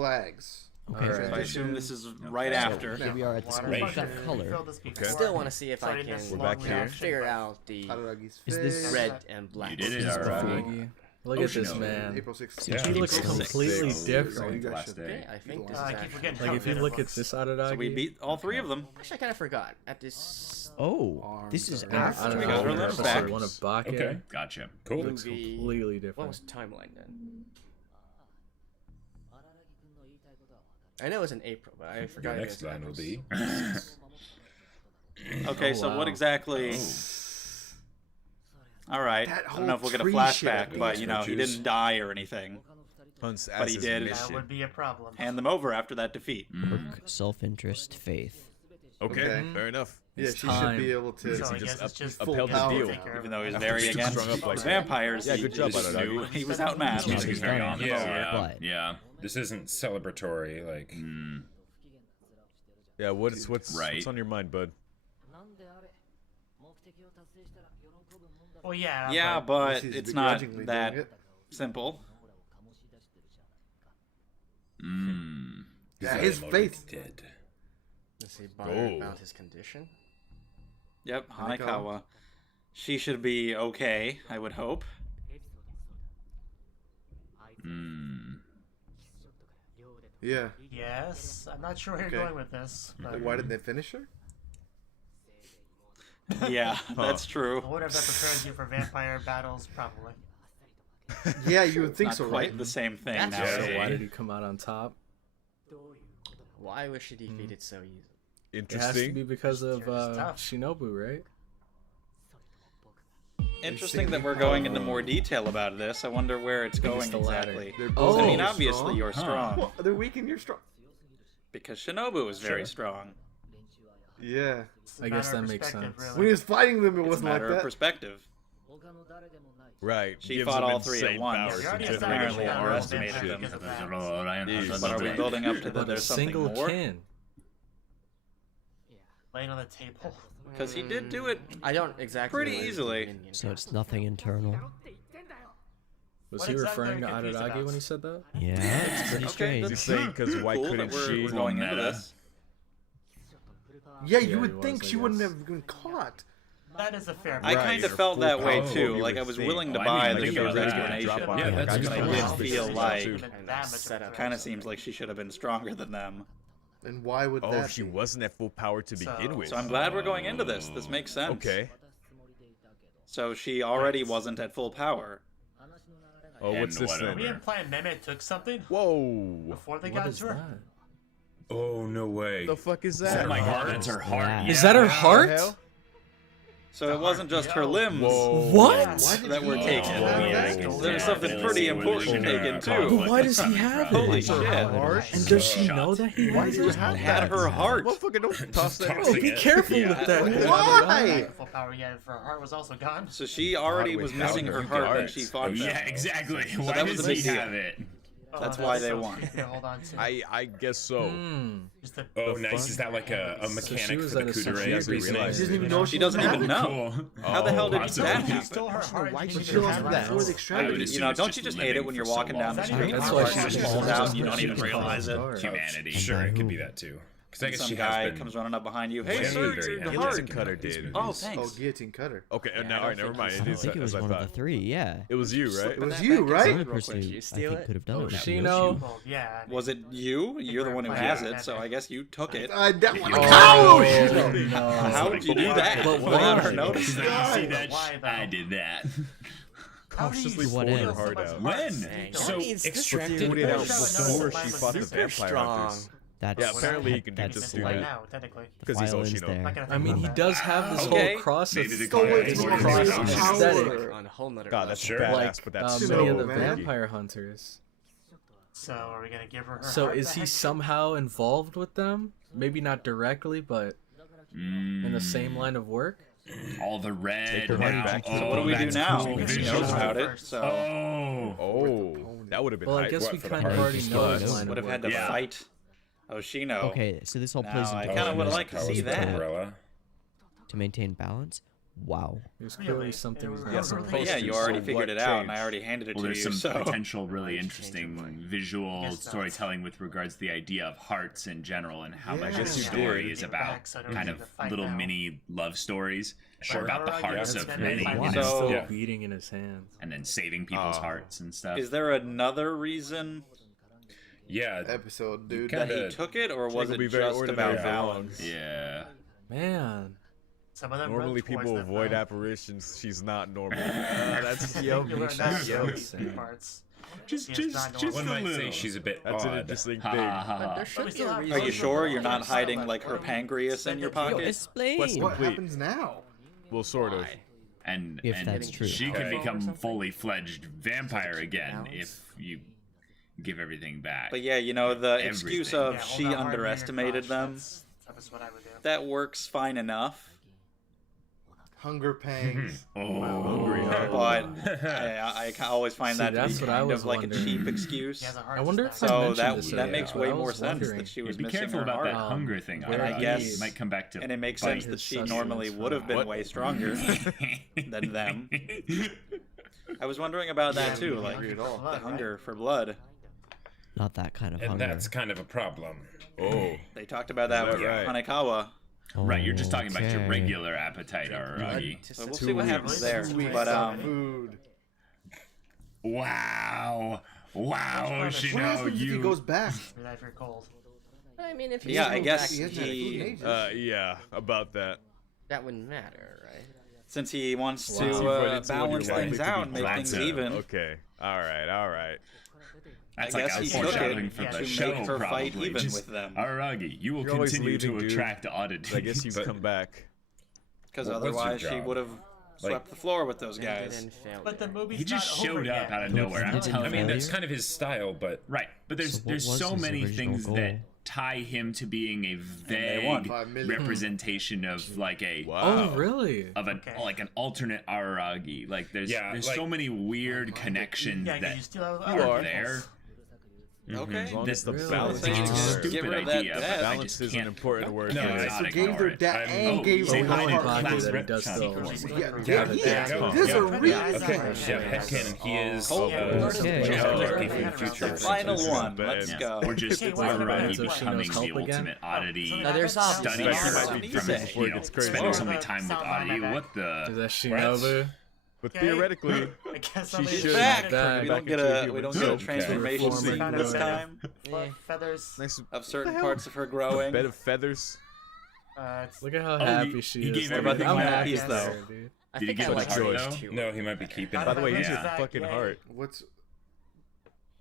flags. Okay, Alright. I assume this is right after. here we are at the school. Right. We've got color. Okay. Still want to see if I can We're back here. figure out the Araragi's Is this face. red and black. You did it, This is alright. Bafigi. Look at this man. April 16th. Yeah. He looks April completely 6th. different. You guys Last should- day. Okay, I think this is I keep actually... forgetting Like how if you good it look at looks. this Araragi. So we beat all three of them. Actually, I kind of forgot. At this Oh, this is Arms I after. don't We know. got her Episode limbs back. 1 of Baka. Okay, gotcha. Cool. Looks movie... completely What different. was the timeline then? I know it was in April, but I Your forgot. next line will be. Okay, Oh, so wow. what exactly? All right. That I don't know if we'll get a whole tree flashback, shit. but you know he Switches. didn't die or anything. Hunts But as he his did. That mission. would be a problem. Hand them over after that defeat. Work, self-interest, faith. Okay, Okay. fair enough. Yeah, It's she time. should be able to. So I he just guess it's just upheld the deal. take care of Even though he's it. very After against strung up like that. vampires, Yeah, good job, he just Araragi. knew he was outmatched. Music's Music's very done. on. Yeah. Yeah, But- yeah. This isn't celebratory, like. Yeah, what's Right. what's on your mind, bud? Well, yeah. Yeah, but He's it's not begrudgingly that doing it. simple. Yeah, his face. Dead. Does he bother Oh. about his condition? Yep, Hanekawa. Hanekawa. She should be okay, I would hope. Yeah. Yes, I'm not sure where Okay. you're going with this, but Why didn't they finish her? Yeah, that's true. I wonder if that prepares you for vampire battles, probably. Yeah, you would think Not so, quite right? the same thing That's now. Yeah. So why did he come out on top? Why was she defeated so easy? It has to be Interesting. because of It's tough. Shinobu, right? Interesting that we're going into more detail about this. I wonder where it's going the latter. exactly. They're Oh. both I mean, strong. obviously you're strong Well, they're weak and you're strong. because Shinobu is very Sure. strong. Yeah. It's a I guess matter of that makes perspective, sense. When he Really. was fighting them, it It's a wasn't like matter of that. perspective. Right. She gives fought them all three at insane once. powers You already to established generate apparently that more we're overestimated vampires them. because of that. But are we building up to that But a there's something single more? kin. Laying on the table. Because he did do it. I don't exactly. Pretty realize easily. the minion So it's nothing internal. Was What he exactly referring to are you confused Araragi about? when he said that? Yeah, it's pretty Okay, strange. Just saying, because why Cool that couldn't we're she? going into meta. this. Yeah, Yeah, you he would was, think I she wouldn't guess. have been caught. That is a fair I point. kind of Right, felt or that full way power, too. you Like I would was think. willing to Oh, I buy mean, the like, show's that- explanation. drop on Yeah, her. that's I a just good don't point. feel like Even that much of a setup. kind of seems like she should have been stronger than them. And why would Oh, that she be? wasn't at full power to begin with. So I'm glad we're going into this. This makes sense. Okay. So she already wasn't at full power. Oh, And what's this whatever. Are we then? implying Mehmet took something Whoa. before they What got is to her? that? Oh, no way. The fuck is Is that? that my heart? That's her heart. Yeah. Is that her What the heart? hell? So it wasn't just her Yo. limbs Whoa. What? that were taken. Oh, There's something pretty important taken too. But why does he have it? Holy It's her shit. heart. And does she Shot. know that he Why has do you it? have Had that? her heart. Motherfucker, don't toss that. tossing Oh, be it. careful Yeah. with that. Why? Full power yet if her heart was also gone. So she already was Without missing her her heart when hearts. she fought them. Yeah, exactly. Why that was does a big he deal. have it? That's Oh, why they so won. tricky to hold on to. I guess so. Just the Oh, The nice. fuck? Is that like a she mechanic was for at the a Kudere security reasoning? realize She doesn't even it. know She doesn't have even it. know. Cool. How the hell did possibly. that She happen? stole her heart. Why and she didn't lost have that it. before they I extracted would it? You know, assume don't it's you just living hate it when for you're so walking down the long. street and That's your why heart she just just falls lost out and you her don't even heart. realize it? Humanity. And Sure, by it could who? be that too. Because I And guess some she guy has been. comes running up behind you. Hey, very, sir, very your happy. heart. Guillotine Cutter did. Oh, Oh, thanks. guillotine cutter. Okay, Yeah, I no, don't alright, never think mind. so. It I is think it as was I one of the thought. three, yeah. It was you, right? It was That you, back right? in The real person quick. who You I steal think it? could have done Oh, it. was Shino. Yoshi. Well, yeah. I mean, Was it you? You're the one who Yeah. has it, so I guess you took it. I don't want to Oh, go! no. How did you do that But without why? her noticing? You see But that? why, though? I did that. How do you Cautiously steal pulled her someone's heart heart? out. When? Dang. So That means this extracted dude Put it out was before so she fought the super vampire strong. hunters. That's, Yeah, apparently he can that's just Right do that. now, technically. The 'Cause he's violin's Oshino. there. Not gonna I think mean, about he that. does have this Okay. whole cross Maybe the of Go away This from cross my is aesthetic. power. On a whole nother God, level. that's Sure. badass, like but that's many so of the man. vampire hunters. So, are we gonna give her her So heart is he back? somehow involved with them? Maybe not directly, but in the same line of work? all the red. her heart now. back. Oh, So what do we do that's now? cool. Because she Visual. knows about it, so Oh. Oh, that would have been Well, I hype. guess What, we for the kind of heart? already Just know thought his it line would of have had work. to Yeah. fight Oshino. Okay, so this all plays Now, I into kinda would balance like to see That was that. umbrella. to maintain balance. Wow. There's Really? clearly something. It was- Yeah, some But But yeah, posters. you already So figured what it out, and I changed? already handed it Well, to there's you. some So potential really Why'd you change your interesting mind? visual Yes, no. storytelling with regards to the idea of hearts in general and how much Yeah. the Yes, you story did. is about So I don't kind need of to fight little now. mini love stories Sure. about the Alright, hearts yeah, of that's many, fine. you know, So- Still Yeah. beating in his hands. and then saving people's Oh. hearts and stuff. is there another reason Yeah, Episode, dude. Kinda- that he took it, or was It'll it be very just ordinary about violence. balance? Yeah. Man. Some of them Normally run towards people them, avoid though. apparitions. She's not normal. That's You yo. learn that Yo. from these parts. Just, She is not just normal. a one might little. say she's a bit That's an odd. interesting Ha thing. ha ha But ha. there should be a Are reason. you sure you're not for hiding silent like her or- pancreas in your Yo, pocket? Yo, explain. What's What complete? happens now? Well, sort of. Why? And If and that's true. she could Okay. become fully fledged vampire keep again balance? if you give everything back. But yeah, you know, the excuse Everything. of Yeah, hold she that hard near your underestimated crotch. them, That's what I would do. that works fine enough. Hunger pangs. Oh, Hungry, huh? But I always find See, that to that's be what I kind was of like a wondering. cheap excuse. He has a heart I wonder just if I now. So mentioned that this that yet, makes but way I more was sense wondering. that she Yeah, was be missing careful her about heart. that hunger thing. where I Alright? guess- It might come back to And it makes bite. sense that his she normally sustenance would have been What? way stronger than them. I was wondering about that too, like Hungry at all. the hunger for blood. Not that kind of And hunger. that's kind of a problem. Oh. They talked about that Is with that right? Hanekawa. Right, you're just talking about your Okay. regular appetite, Aragi. So we'll Too see what weak. happens there. Sweet But food. Wow. Wow, What Shino, happens if he you... goes back? Be if you're cold. I mean, if you yeah, go I guess back, He hasn't had food in he, ages. Yeah, about that. that wouldn't matter, right? since he wants Wow. to But it's when you're balance likely things to be out and make blacked things out. even. Okay. All right. That's I like guess a he took foreshadowing it for to the make show, her fight probably. even Just, with them. Aragi, you will You're always continue leaving, to dude. attract oddity. I guess he's But- come back. Because What was your otherwise she job? would have swept the floor with those Ended guys. in failure. But the movie's He just not over showed up yet. out of But nowhere. I'm he didn't telling I mean, you. that's kind of his style, but Right, but there's So what there's was so his many original things goal? that tie him to being a they won. vague 5 million. representation of like a Wow. Oh, really? of an Okay. like an alternate Aragi. Like there's Yeah, there's like- so many weird connections Yeah, 'cause that you still have You other are. there. Okay. As long This- as the Really? balance It's Wow. just a Get stupid rid of that idea. death. But I balance just is an can't. important word. No, for it's- this. So not gave ignore their it. dad I'm- and oh, gave say her hi to heart. Class Pocket that he Rep does Chunk. still. Yeah, have it yeah. down. There's a Yeah. reason. Okay, yeah, headcanon, he is. Oh, Yeah, okay. directly from the future. Final This is one. bad. Let's Yeah. go. Or just Okay, what's the Aragi balance? So she becoming knows the help again? ultimate oddity. So No, there's that obvious Studying He might be from, decent before it you know, gets crazy. spending so Oh. many time with Sound on Adi. my What the? Is that Shinobu? But Okay. theoretically, I guess She somebody should Back. back We back don't get into a human we don't get form. a Okay. transformation Reform scene and this grow. time feathers. nice of certain hell? parts of her growing. bed of feathers. It's Look at how he- happy she he is. gave Like, everything I'm back. happy Piece, for though. her, dude. I Did he think get I the like heart, those though? two. No, he might be keeping By it. the way, here's Yeah. your fucking heart. What's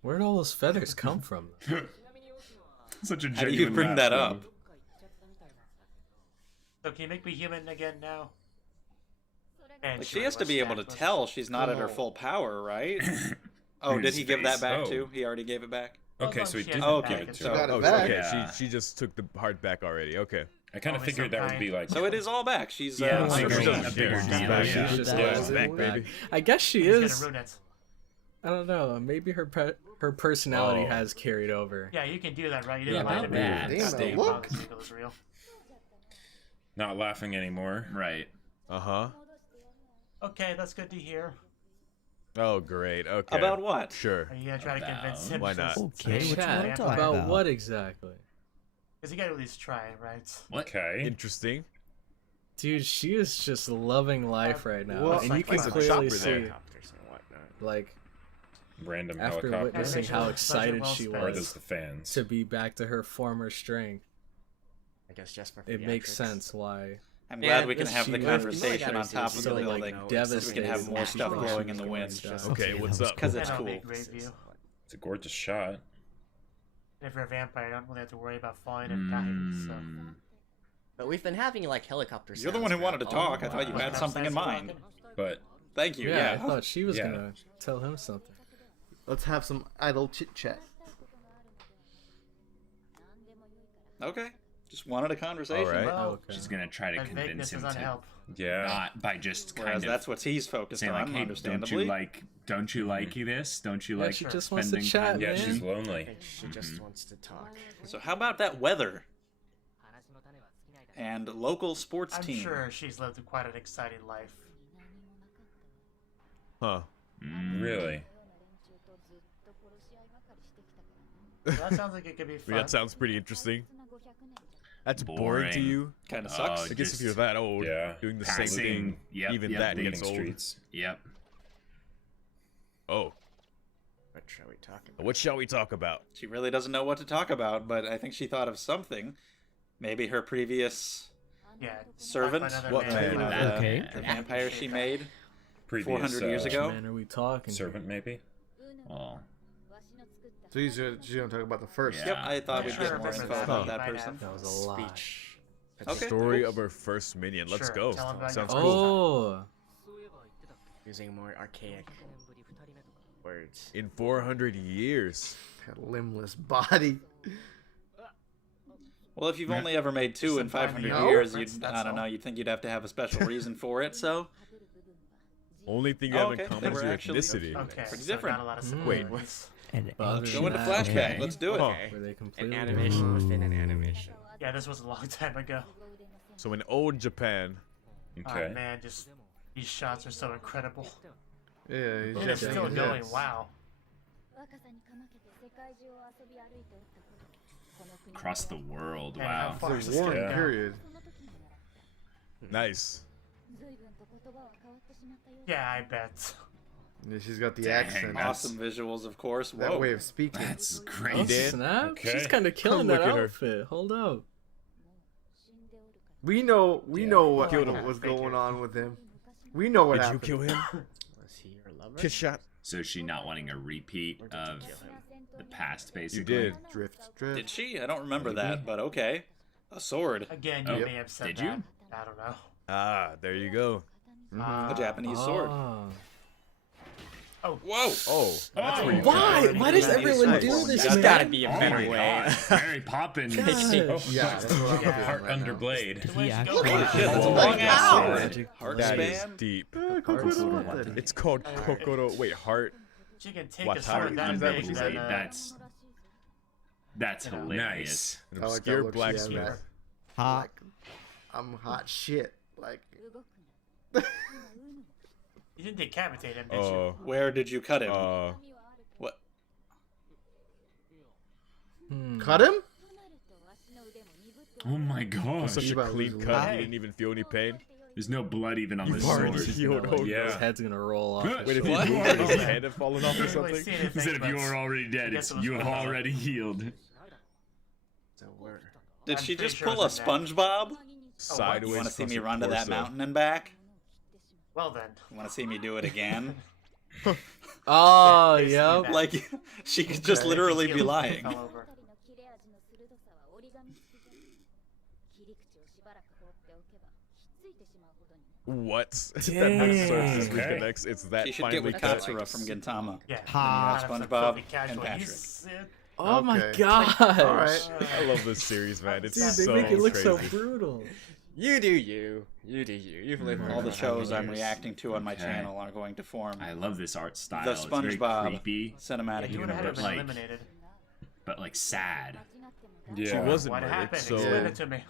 Where'd all those feathers come from? Such a How do you genuine bring laugh, that though. up? So can you make me human again now? And Like, she sure, has to let's be able to stack- tell she's not at her Oh. full power, right? Oh, did His he give that face. back Oh. too? He already gave it back. Okay, so he She did has Oh, it okay, back and so- She got Oh, it back. okay. Yeah. She just took the heart back already. Okay. I kind of Always figured that would some be like. So it is all back. She's Yeah, Oh it's my like God. a bigger She's deal. back. Yeah. She's She's just back. always back, baby. I guess she He's is. gonna ruin it. I don't know. Maybe her personality Oh. has carried over. Yeah, you can do that, right? You Yeah, didn't lie to about me. that. Damn, Stay look. positive, it was real. Not laughing anymore. Right. Uh huh. Okay, that's good to hear. Oh, great. Okay. About what? Sure. Are you gonna try to convince him? Why to not? Okay, stay what you Chat, wanna talk about about? what exactly? Because you gotta at least try, right? Okay. Interesting. Dude, she is just loving life right now, Well, and you like can a clearly chopper see, there. Helicopters and whatnot. like, Random after helicopter. witnessing how Budget excited well she spent. Or was does the fans? to be back to her former strength, I guess just for it makes theatrics. sense why. I'm Yeah, glad we can this have the she- conversation on So, top of the so, like, building. devastated So we can have more that stuff she blowing was in the going wind. down. Okay, what's up? Because I it's know, cool. big great view. It's a gorgeous shot. If you're a vampire, you don't really have to worry about falling and dying. So. Mm. But we've been having like helicopter. You're the sounds one who for wanted to a talk. I while. thought you had something in mind. But Thank you. Yeah, I Yeah. thought she was Yeah. gonna tell him something. Let's have some idle chit chat. Okay. Just wanted a conversation. All right. Well, Okay. She's gonna try to that convince vagueness him is to unhelp. yeah. not by just Whereas kind of that's what he's focused saying on, like, hey, understandably. don't you like this? Don't you Yeah, like she just wants to spending chat, time Yeah, with man. she's you? lonely. I think she just wants to talk. So how about that weather? and local sports I'm team. sure she's lived quite an exciting life. Huh. Really? That sounds like it could be I mean, fun. that sounds pretty interesting. That's boring to Boring. you. Kind of sucks. I guess if you're that old, Yeah. doing the same Passing. thing, Yep, even yep, that Beating gets old. streets. Yep. Oh, What shall we talk about? what shall we talk about? She really doesn't know what to talk about, but I think she thought of something. Maybe her previous Yeah. servant. another What man. man? That Okay. man. The vampire she made Previous 400 years ago. Man, are we talking? servant, maybe. Well, So she's gonna talk about the first. Yeah. Yep, I thought I'm we'd sure get I more remember info that. about You that might person. have. That was a lot. Speech. Okay. Story of her first minion. Let's Sure, go. tell 'em about Sounds your cool. Oh, Using more archaic words. In 400 years. Had a limbless body. Well, if you've only ever made two in Sometimes 500 no. years, That's- you'd, that's I don't all. know, you'd think you'd have to have a special reason for it, so... Only thing you Oh, have in okay. common They is were your actually- ethnicity. Okay, Pretty so different. not a lot of Mm. similarities. An But other ancient Go into that, flashback. man. Let's do it. Huh. were they An completely animation within an animation. Yeah, this was a long time ago. So in old Japan, Okay. Oh man, just these shots are so incredible. Yeah, he's And it's just still going. Wow. across the world. And how Wow. far is It's this a warm gonna go? period. nice. Yeah, I bet. Yeah, she's got the Dang. accent. Awesome visuals, of course. That Whoa. way of speaking. That's Oh, crazy. snap! Okay. She's kind of killing Look that at her. outfit. Hold up. We know what Killed him. was Figure. going on with him. We know what Did you happened. kill him? Was he your lover? Kiss shot. So is she not wanting a repeat Or did of you kill him? the past, You basically? did. Drift. Did she? I don't remember that, but okay. A sword. Again, you Oh, may have said did that. you? I don't know. Ah, there you go. Uh, A Japanese sword. Ah. Whoa! Oh, that's pretty Why? bad. Why does Japanese everyone sword. do this, There's man? gotta be a Oh better my way. god. Very poppin'. God. Yeah, that's what I'm feeling Heart right under now. blade. The way He she actually- goes. Holy shit, that's a Oh long my ass God. sword. Magic Heart That blade. is span. deep. Kokoro. It's called Kokoro. Wait, heart. She can take What, a sword Harry? that Is that what big. she then, said? That's hilarious. An I like that obscure look she has blacksmith. there. Ha. Like, I'm hot shit. Like, You didn't decapitate him, did you? Where did you cut him? What? Hmm. cut him? Oh my gosh. Such a Eva clean was cut. alive. He didn't even feel any pain. There's no blood even on the You've already sword. healed. Oh, Yeah. His head's gonna roll off. Wait, Wait, if his he shoulder. moved, would his head have fallen off or Didn't really something? see anything, He said if but you were already I dead, guess it was you have fine. already healed. So we're Did I'm she pretty just sure pull a it's in there. SpongeBob? Sideways. You want to see across me her run to that torso. mountain and back? Well then. You want to see me do it again? Oh, Basically yep. that. Like, she could just Okay. literally be Fell lying. over. What? Dang. That sources Okay. reconnects. It's that She should get finally with cut. Katsura from Gintama. Yeah. Ha. Kind of SpongeBob filthy and casual. Patrick. He's, Oh my Okay. gosh. All right. I love this series, man. It's Dude, they so make it look crazy. so brutal. you do you. You do you. You've lived All the for shows 100 I'm years. reacting to on my Okay. channel are going to form I love this art style. the It's very SpongeBob creepy, cinematic He would have had universe. been like- eliminated. but like sad. Yeah. She wasn't What murdered, happened? so Explain it to me.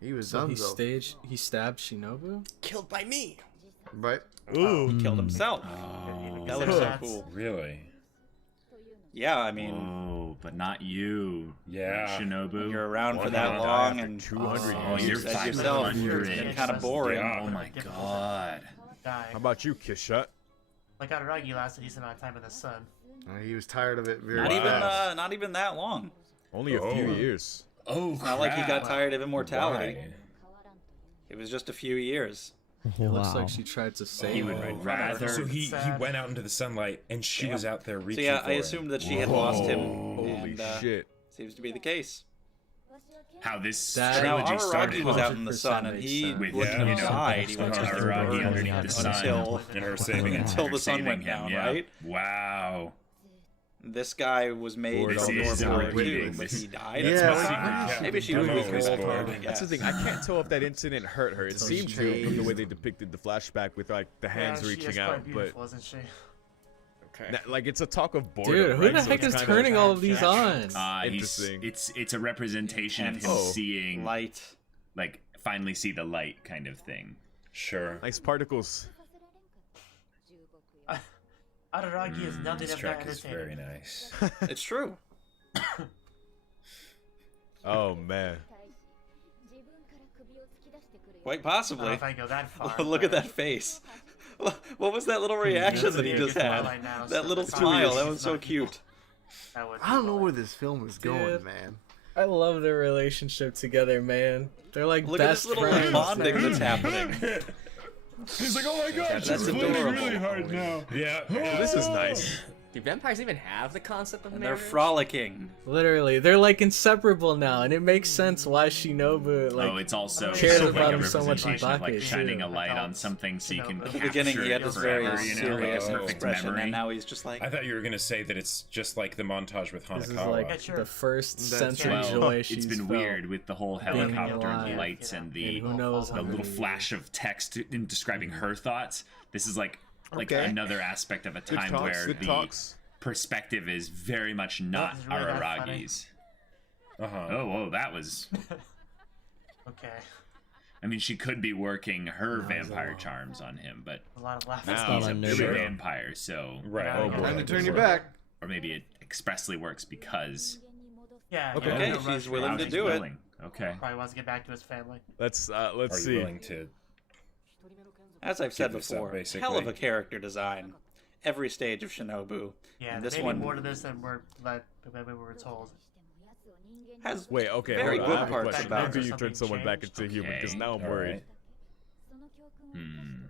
He was So he Dunzo. he stabbed Shinobu? Killed by me. Right? Ooh, he killed himself. Oh, That looks so That's- cool. Really? Yeah, I mean, Whoa, but not you, Yeah. Shinobu. you're around for One that died long after and 200 Oh, years. you're you said yourself, 500. it's been kind of boring. Yeah. Oh my god. Die. How about you, Kishut? Like Araragi lasted a decent amount of time in the sun. He was tired of it very Not even that long. Only a few Oh. years. Oh, It's not like he got crap. tired of immortality. Why? It was just a few years. It looks like she tried to save He him. would rather. So he Sad. went out into the sunlight and she was out there So reaching yeah, for I him. assumed that she had lost him. Holy and, shit. Seems to be the case. How this That- Now trilogy Araragi started was out in the 100% sun, and makes he sense. with wouldn't Yeah. have you know, died. He would just have Araragi burned underneath the sun. until And her saving him. until the sun Saving went him, down, yeah. right? Wow. This guy was made Lord, from this is North a too, reading. but This- he died. Yeah, That's what- why. Maybe she was I'm weak always the whole bored. time. I That's the guess. thing. I can't tell if that incident hurt her. It So seemed to strange. from the way they depicted the flashback with like the hands yeah, she reaching is out. quite But beautiful, isn't she? Okay. like it's a talk of boredom. Dude, who right? the So heck it's is kinda- turning all of these on? He's, Interesting. it's a representation of him Oh. seeing Light. like finally see the light kind of thing. Sure. Nice particles. Araragi is nothing This if not track is entertaining. very nice. It's true. Oh man. Quite I don't know possibly. if I go that far. Look at but that face. What was that little reaction That's that he a just good had? Twilight now, That so little it's smile. obvious That he's was so not evil. cute. That would I don't know Twilight. where this film is going, Dude. man. I love their relationship together, man. They're like Look at best this little friends. bonding They're- that's happening. He's like, oh my gosh, That's it's raining adorable. really hard now. Yeah. Well, this is nice. Do vampires even have the concept of And they're marriage? frolicking. Literally, they're like inseparable now, and it makes sense why Shinobu like. Oh, it's also cares like about a him so much in representation of like Bake, shining too. a light on something so you can At At the capture beginning, he had it this forever, very you know, like serious a perfect expression, memory. and now he's just like, I thought you were gonna say that it's just like the montage with This is Hanakawa. like Yeah, sure. the first That's sense of right. joy It's she's been felt. weird with the whole being helicopter and the alive, lights and the And who knows the how little many- flash of text in describing her thoughts. This is like Okay. another aspect of a Good time talks. where Good the talks. perspective is very much not is really that funny. Aragi's. Uh-huh. Oh, whoa, that was. Okay. I mean, she could be working her vampire charms on him, but A lot of laughing. Now- he's a unnerving. pure vampire, so Right. Oh, boy. Time to turn your back. or maybe it expressly works because Yeah. Okay. yeah, Okay, no rush she's for willing it. to he's do it. willing. Okay. Probably wants to get back to his family. Let's Are you see. willing to? as I've said Give this up, before, basically. hell of a character design. Every stage of Shinobu. Yeah, And this this one one more to this than we were told. has Wait, okay. Very hold on. good I have a parts question. about When do it. you turn someone back into human? Because now I'm All worried. right. Hmm.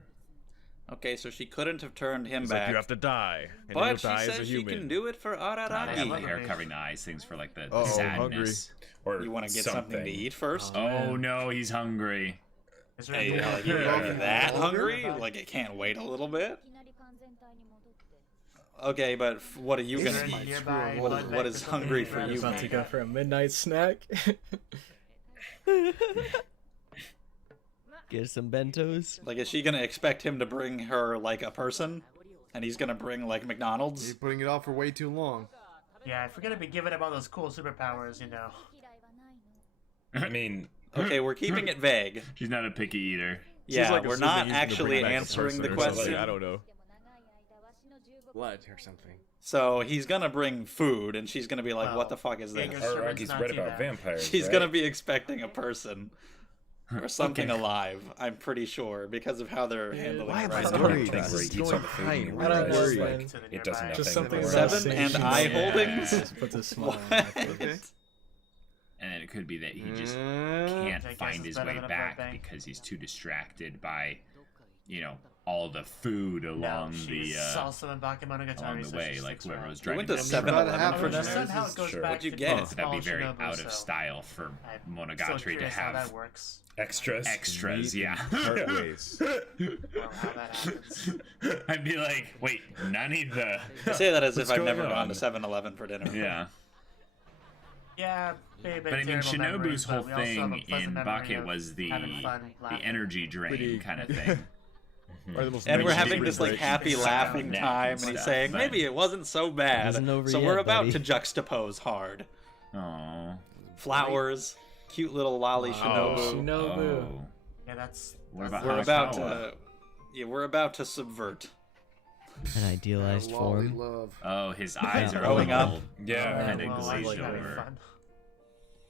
Okay, so she couldn't have turned him It's back. like you have to die, and then but you'll she die as a says she human. can do it for They have the Araragi. hair covering the eyes, things for like the Uh-oh, sadness. Or You want to get something to eat first? Oh no, he's hungry. Is there Hey, anything like, you you're can that do? hungry? Like it can't wait a little bit? Okay, but what are you Is gonna there any eat? nearby What blood is bank or something hungry you for can you, grab About to a go snack for a midnight snack. Get some bentos. Like, is she gonna expect him to bring her like a person, and he's gonna bring like McDonald's? You're putting it off for way too long. Yeah, if we're gonna be giving him all those cool superpowers, you know. I mean, Okay, we're keeping it vague. She's not a picky eater. She's Yeah, like we're assuming not he's gonna bring actually back a answering the person or something. question. I don't know. Blood or something. So he's gonna bring food, and she's gonna be like, "What the fuck is this?" Jaeger's servant's Aragi's not read too about bad. vampires. She's right? gonna be expecting a person or something Okay. alive. I'm pretty sure because of how they're handling Why it am right I now. worried? Thing where he This is eats going all the food and he high. I don't know, realizes, man. like, To the it does nearby nothing. Just something for about him. Seven saying and she eye knows. holdings. Just puts a smile on my face. Okay. And then it could be that he just Mm. can't I guess find it's his better way than a back blood bank. because he's too distracted by, you know, all the food No, along she's the also in Bakemonogatari. along the so way, she like sticks whoever around. was You driving. went to the I'm 7-Eleven about for to But have dinner. somehow it goes Sure. back What'd you to get? being That'd be small very Shinobu, out of so style for I'm so Monogatari to curious how have that works, Extras. extras. Meat Yeah. and heart ways. or how that happens. I'd be like, wait, none of the. I say that as if What's I've going never gone on? to 7-Eleven for dinner. Yeah. Yeah, babe, But I mean, Shinobu's whole thing in Bake Bake was the laughing. energy drain Pretty- kind of thing. Or the most And we're Which having he this was, like like, happy sucking laughing on neck time, and and he's stuff, saying but- maybe it wasn't so bad. Isn't over So yet, we're about buddy. to juxtapose hard. Oh. Flowers, cute little lolly Shinobu. Shinobu. Oh. Yeah, that's. What that's about We're about Hanakawa? to, yeah, we're about to subvert. An idealized Lolly form. love. Oh, his eyes are Growing a up. little Yeah. Kinda well, I glazed think that'd be over. fun.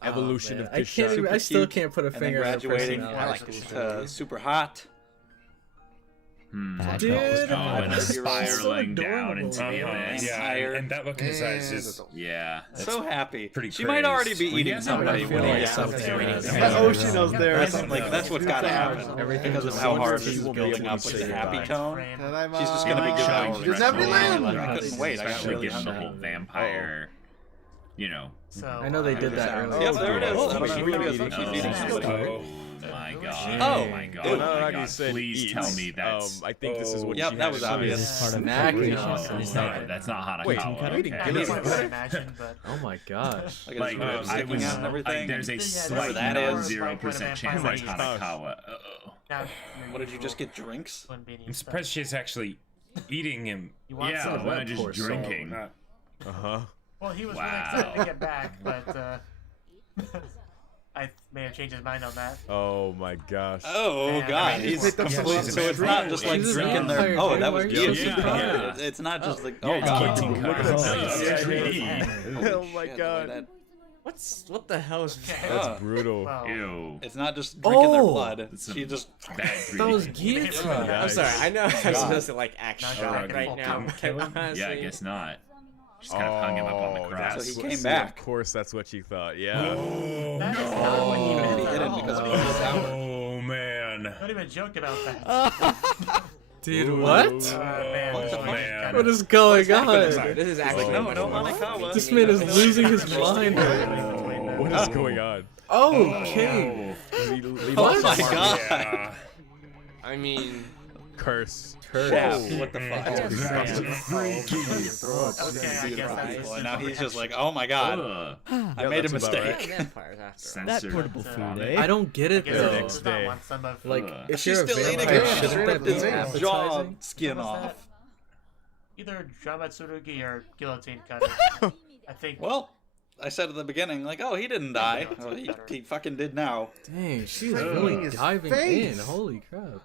Evolution man. of I this can't. shot. Even, I Super still cute, can't put a And then finger on her graduating personality. to super hot. Hmm. Bad Dude, calls. Oh, and That's spiraling so down into the adorable. abyss. Yeah, Tired. and that look in his eyes And is Yeah. So happy. pretty She might already crazed. be Well, he eating hasn't somebody really when he feel like gets up something there. is- That ocean there. That's like that's what's gotta happen. Everything Because of is how so hard she's she's building building up up with to the it. happy tone. Frame. She's just gonna be Like, good. showing She doesn't have to directly, land. I couldn't wait. I got Especially really given the hungry. whole vampire, you know. So I know they did that earlier. Yep, there it is. Oh, I don't know who it is. eating She's eating something. somebody. Oh, My God. Oh. my God. Oh, Oh my no, God. said Please eats. tell me that's. I think this is what Yep, she that had was in mind. obvious. This is part of Snack? the No, preparation. it's no, that's not Hanakawa. Wait, okay. That's Gillis- what I imagine, but Oh my gosh. Look at his Like, ribs I sticking was, out and everything. there's a Yeah, slight that is- 0% chance that's Oh my gosh. Hanakawa. Uh-oh. now What did you just get? Drinks? I'm surprised she's actually eating him. You want Yeah, some? why not just poor soul. drinking? Not Uh-huh. Well, he was Wow. really excited to get back, but I may have changed his mind on that. Oh my gosh. Oh Yeah, god, I mean, he's picked up some so of it's the not just like She's a drinking their. vampire, Oh, dude. that Why was are you so guillotine. surprised? It's not just like. Yeah, Oh it's god. guillotine Look at cutters. that. Yeah. Oh my Shit, god. that- What the hell is That's brutal. Well, Ew. It's not just drinking their Oh! blood. It's She just. Bad That was breeding. guillotine. I'm sorry, I know I'm God. supposed to like act Not shocked gonna right full now. time Can honestly, Yeah, I guess not. Just kind of hung him up on the cross. So he what- came see, back. Of course, that's what you thought. Yeah. Oh, that is not what he He meant hit at him all. because of Don't his even- power. Oh man. Don't even joke about that. Dude, Ooh. what? Man, Oh, just man. kinda- What is going I'm sorry, on? this is actually Oh, no, my Hanekawa. This man is losing his mind. What is going on? Okay. Oh my god. Yeah. I mean, Curse. Yeah, what the fuck? Okay, I guess that's And now he's just like, oh my god, Ugh. I made a that's about right. mistake. vampires after all. That Censored. portable food, eh? I don't get I it guess though. he next does not day. want some of Like, Ugh. if She's you're a still eating vampire, it. shouldn't that be His appetizing? jaw skin What was off. that? Either Dramatsurugi or guillotine cutter. I think. Well, I said at the beginning, like, oh, he didn't die. Well, he fucking did now. Dang, she's Ugh. really His diving face. in. Holy crap.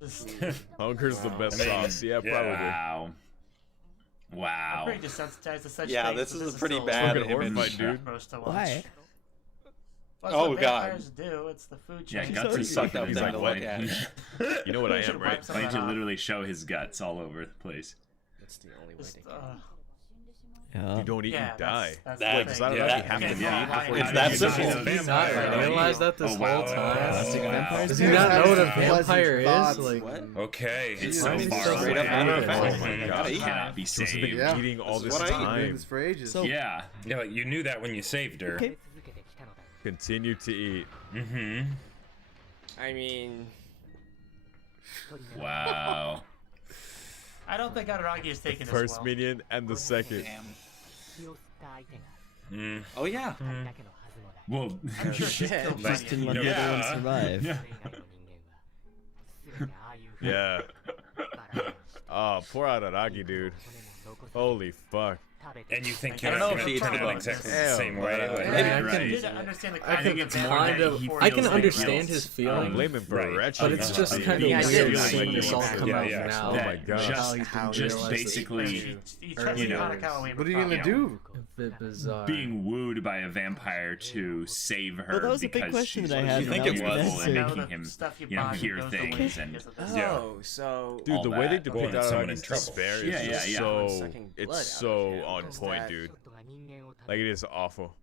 Just, Hunger's the best I mean, sauce. Yeah, probably. Wow. I'm Wow. pretty desensitized to such Yeah, things. this so is a pretty still bad Fucking horrified, image. dude. gross to watch. Why? Well, Oh, what God. vampires do. It's the food Yeah, chain. guts are He's sucked like- up he's there. like, Like, what? yeah. You know what I You should am, wipe right? some Like of to that off. literally show his guts all over the place. That's the only way Just, to get Yeah. You don't eat, yeah, you die. That's That- the Wait, does that thing. actually Yeah. have to Okay, be yeah, eaten before It's you that die? simple. Did he not realize that this Oh, whole wow. time? Plastic vampires? Does he not know what a Pleasant vampire is? thoughts. Like, What? Okay, it's He's so always far so away. straight up manifest. manifest. Oh my god, he Yeah. cannot be So he's been saved. Yeah. eating all This this is what I eat. Doing time. this for ages. So- Yeah, yeah, like you knew that when you saved her. Okay. Continue to eat. Mm-hmm. I mean, Wow. I don't think Adaragi is taking this First well. minion and the second. Damn. Mm. Oh yeah. Well, I'm sure she's Yeah. killed Just plenty didn't of let the them. other one survive. Yeah. Yeah. Oh, poor Araragi, dude. Holy fuck. And you think I you're don't not know going if to he turn eats out the exactly bugs. the same way? Ew. Like, Maybe I I right. did understand the I kind can of kind of, I can understand his I feelings, blame him for Right. wretched. but it's just Uh-huh. kind of Yeah, I weird did. seeing this all come Yeah, out yeah. now. Oh my That god. Just realize basically He tries to Earlier. Hanekawa way What are you gonna before. do? A bit bizarre. being wooed by a vampire to save her Well, that was a big because question she's that I what had you when think I it was was, listening. and You know, making the him, stuff you you know, buy hear goes away things and because of this. Yeah. oh, so Dude, all the way they that, depict putting someone in Araragi's trouble. despair is Yeah, just yeah, yeah. so Sucking blood it's out of so him. on Is point, that- dude. Like it is awful.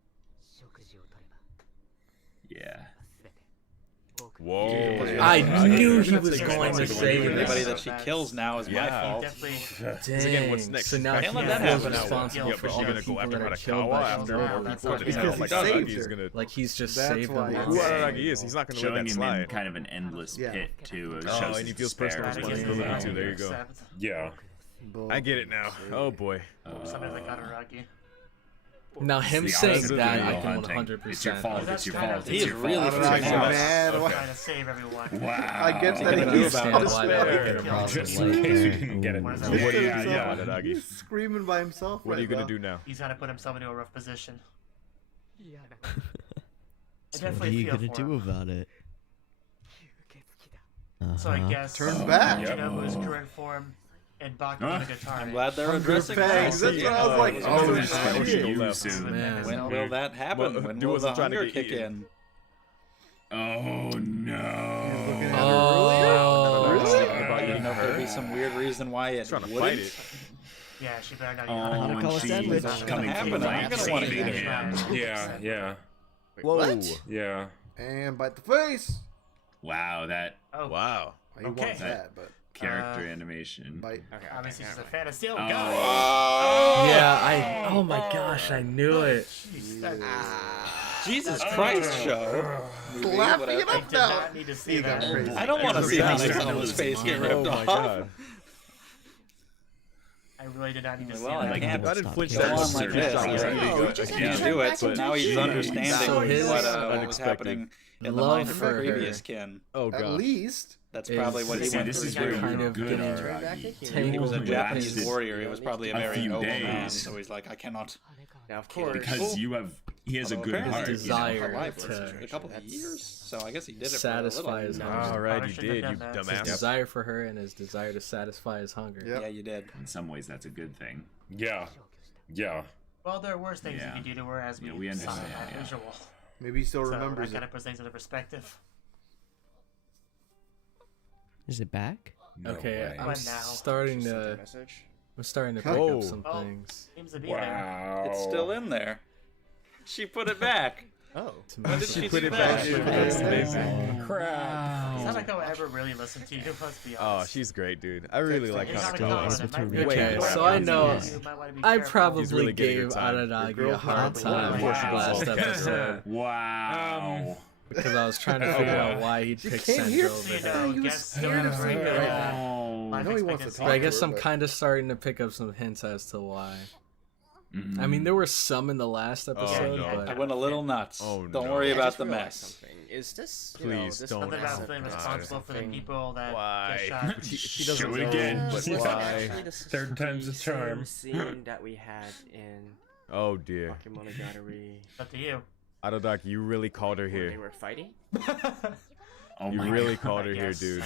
yeah. Whoa. Yeah. I knew he That's was a going to good say one. Anybody this. that she kills now is my Yeah. fault. Definitely. Again, what's Dang. next? So now Can't he let that feels happen. responsible Yeah, for but all she's the gonna people go after that are Hanekawa killed by after Wow, all the that's people. not It's fair. not like Because he Araragi's saved her. gonna. like he's just That's saved why him. it's- Who once. Araragi is? He's not gonna let Showing that him slide. in kind of an endless Yeah. pit too. It Oh, shows and he his feels despair. personal Trying to get responsibility his too. There you go. accept Yeah. I get it now. Oh boy. Something like Adaragi. Now him It's the saying opposite of that, real I can hunting. 100%. It's your fault. That's It's your kind fault. of- It's He your is really fault. freaking It's your out. fault. mad. Okay. Trying to save everyone. Wow. I get I that can he understand feels why that despair. would get him Yeah. lost Just in in life. case you didn't get it. What is So that? what are you Yeah, gonna do yeah. about it, Agi? He's screaming by himself. What are you right gonna now. do now? He's trying to put himself into a rough position. I So what are definitely you feel gonna for do him. about it? So I Uh-huh. guess Turn back. Shinobu's current form and Bakugonogatari. I'm glad they're Hunger addressing fangs, that. that's what I was like, Oh, oh, that's shit. shit. Go You left. soon. Man. When will that happen? Well, When dude will wasn't the trying to hunger get kick eaten. in? Oh no. Looking at her Oh. earlier? Really? Really? About You eating know, there'd her? be some weird reason why it Trying to wouldn't. fight it. Yeah, she better not eat Oh, Hanekawa. when Hanekawa she's sandwich. coming Happen. from I'm like gonna wanna saving eat it. him. Yeah, yeah, Wait, Whoa. what? yeah. And bite the face. Wow, that Oh, Wow. He Okay. wants that, but character animation. bite. Okay, obviously okay, she's a okay. fan of Steel. Oh. Go! Yeah, oh my gosh, I knew it. Jeez, that- Jesus Christ, show. Movie, Laughing whatever. it I up did now. not need to see He got that. crazy. I don't want to see Everybody's Hanekawa's starting to lose face get his ripped Oh my off. god. I really did not need to see Well, I that. can't I didn't flinch Go that on much. like That this. shot was Yeah. really good. just He Yeah. can't do it, so now he's Jeez. understanding So his what was unexpected. happening in the love mind of for the her previous kin. Oh At god. least. That's Is- probably what he See, went this is through. where kind you're of good, getting Araragi. He was a tangled Japanese lasted warrior. He was probably a a very few noble man, days. so he's like, I cannot. Now, of course, Because you have He has a Although good apparently heart. he's You know? desire alive for to a couple of years, so I guess he did it satisfy for a his little. hunger. All Probably right, you shouldn't did, have you done that. His dumbass. desire for her and his desire to satisfy his hunger. Yep. Yeah, you did. In some ways, that's a good thing. Yeah. Yeah. Well, there are worse things Yeah. you can do to her as Yeah, we, we saw in understand, that yeah. visual. Maybe he still So remembers that kind it. of puts things into perspective. Is it back? No Okay, way. I'm What now? starting Sent a to message. pick Oh. up some Oh. things. Seems to be there. Wow. It's still in there. She put it back. Oh. To When me. did she Put do it that? back. Dude, That's yeah. amazing. Crap. Does Hanako ever really listen to you? Let's be Oh, honest. she's great, dude. I really like It's Hanako. Hanako, It's and it might between really Okay, be so your I know- opinion. You might wanna be I careful. probably He's really getting gave her time. Aranagi Your a hard girl time probably last wants to episode Wow. because I was trying to figure out why he'd She pick came Senjo here over to You say her. know, he was guests scared don't of have very Senjo. good, Oh. life I know he wants to expectancy. talk But I to guess her, I'm but- kind of starting to pick up some hints as to why. Mhm. I mean, there were some in the last episode, no. I but went a little nuts. Oh, Don't no. worry I about just the realized mess. Something. Is this, Please this don't. Something about massive feeling God responsible for the something? people that Why? get shot. She doesn't Show it know, again. but Was why? actually the Third time's the charm. same scene that we had in Oh dear. Kizumonogatari Up to you. Aradaki, you really called her where they here. were fighting. Oh You my really God. called her I here, guess. dude.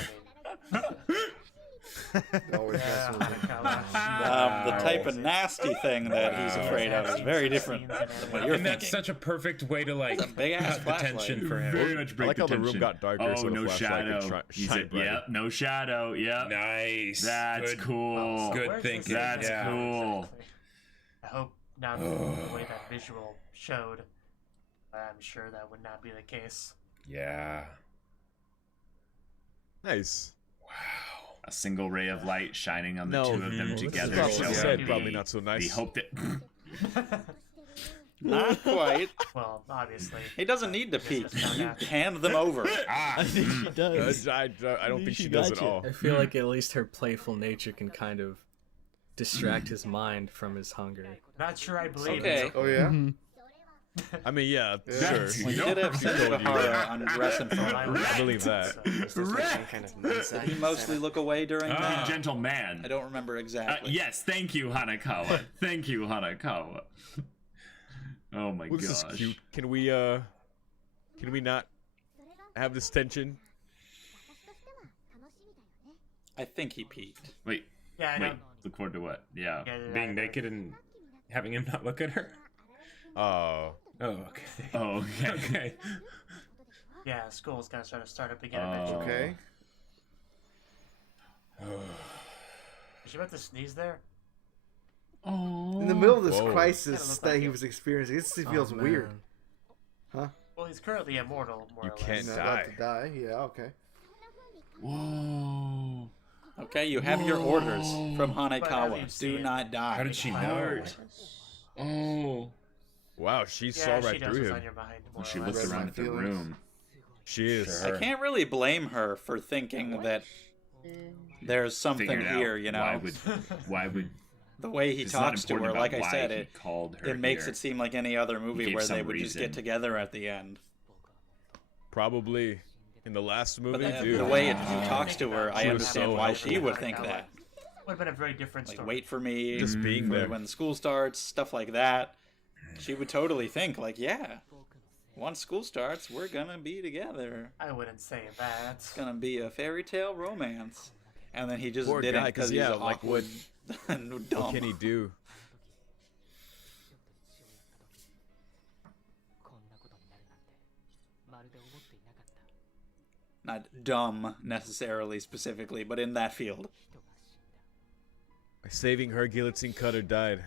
Always Yeah, messing with him. Hanako. The type of nasty thing that he's afraid of is very different than what you're And that's thinking. such a perfect way to like It's a big-ass cut the tension flashlight. for him. Very much I break like how the room tension. got darker, Oh, so the no flashlight could shadow. He shine said, brighter. "Yep, no shadow. Yep, Nice. that's Good. cool. Good Where's thinking. this That's at? cool. Exactly. I hope not the way that visual showed. I'm sure that would not be the case. Yeah. Nice. A single ray of light shining on the No, two of them this is together. probably showing said, the- probably not so We nice. hope that. Not quite. Well, obviously. He doesn't need to This peek. is not You happening. hand them over. I think she does. I don't think she She does got at you. all. I feel like at least her playful nature can kind of distract his mind from his hunger. Not sure I believe Okay. it. Oh yeah. I mean, yeah, That's- sure. He did have She told you. Sugahara undressing from I believe that. So is this like some kind of mindset? Did he mostly look away during Be that? gentle man. I don't remember exactly. Yes, thank you, Hanakawa. Thank you, Hanakawa. Oh my Well, this gosh. is cute. Can we not have this tension? I think he peeked. Wait, Yeah, I wait. don't. Look forward to what? Yeah. Yeah, yeah, Being I- naked and having him not look at her. Oh, Oh, okay. Oh, okay. Okay. Yeah, school's gonna start up again Oh. eventually. Okay. Is she about to sneeze there? In the middle of this Whoa. Kinda crisis look that like he it. was experiencing, it Oh, feels weird. man. Huh? Well, he's currently immortal, more You or can't less. Not about die. to die. Yeah. Okay. Whoa. Okay, you have your orders from But have you Hanekawa. seen Do it? not die. How did she know? Fireworks. Oh. wow, she Yeah, saw she right knows through what's him. on your mind, more She or looked less. Read around my at the feelings. room. She is. Sure. I can't really blame her for thinking that there's something Figured out here, you know. Why would The way he it's not talks to her, important like about I why said, he it called her it makes here. it seem like any other movie gave where they some would just reason. get together at the end. Probably in the last But movie, the, dude. the way he talks to her, I She was understand so why she helpful. would think that. Would have been a very different Like, story. wait for me Just being for there. when school starts, stuff like that. She would totally think, like, yeah, once school starts, we're gonna be together. I wouldn't say that. It's gonna be a fairy tale romance. And then he just Poor didn't guy, 'cause, because he's yeah, a like, awkward and What dumb. can he do? Not dumb necessarily specifically, but in that field. By saving her, Guillotine Cutter died.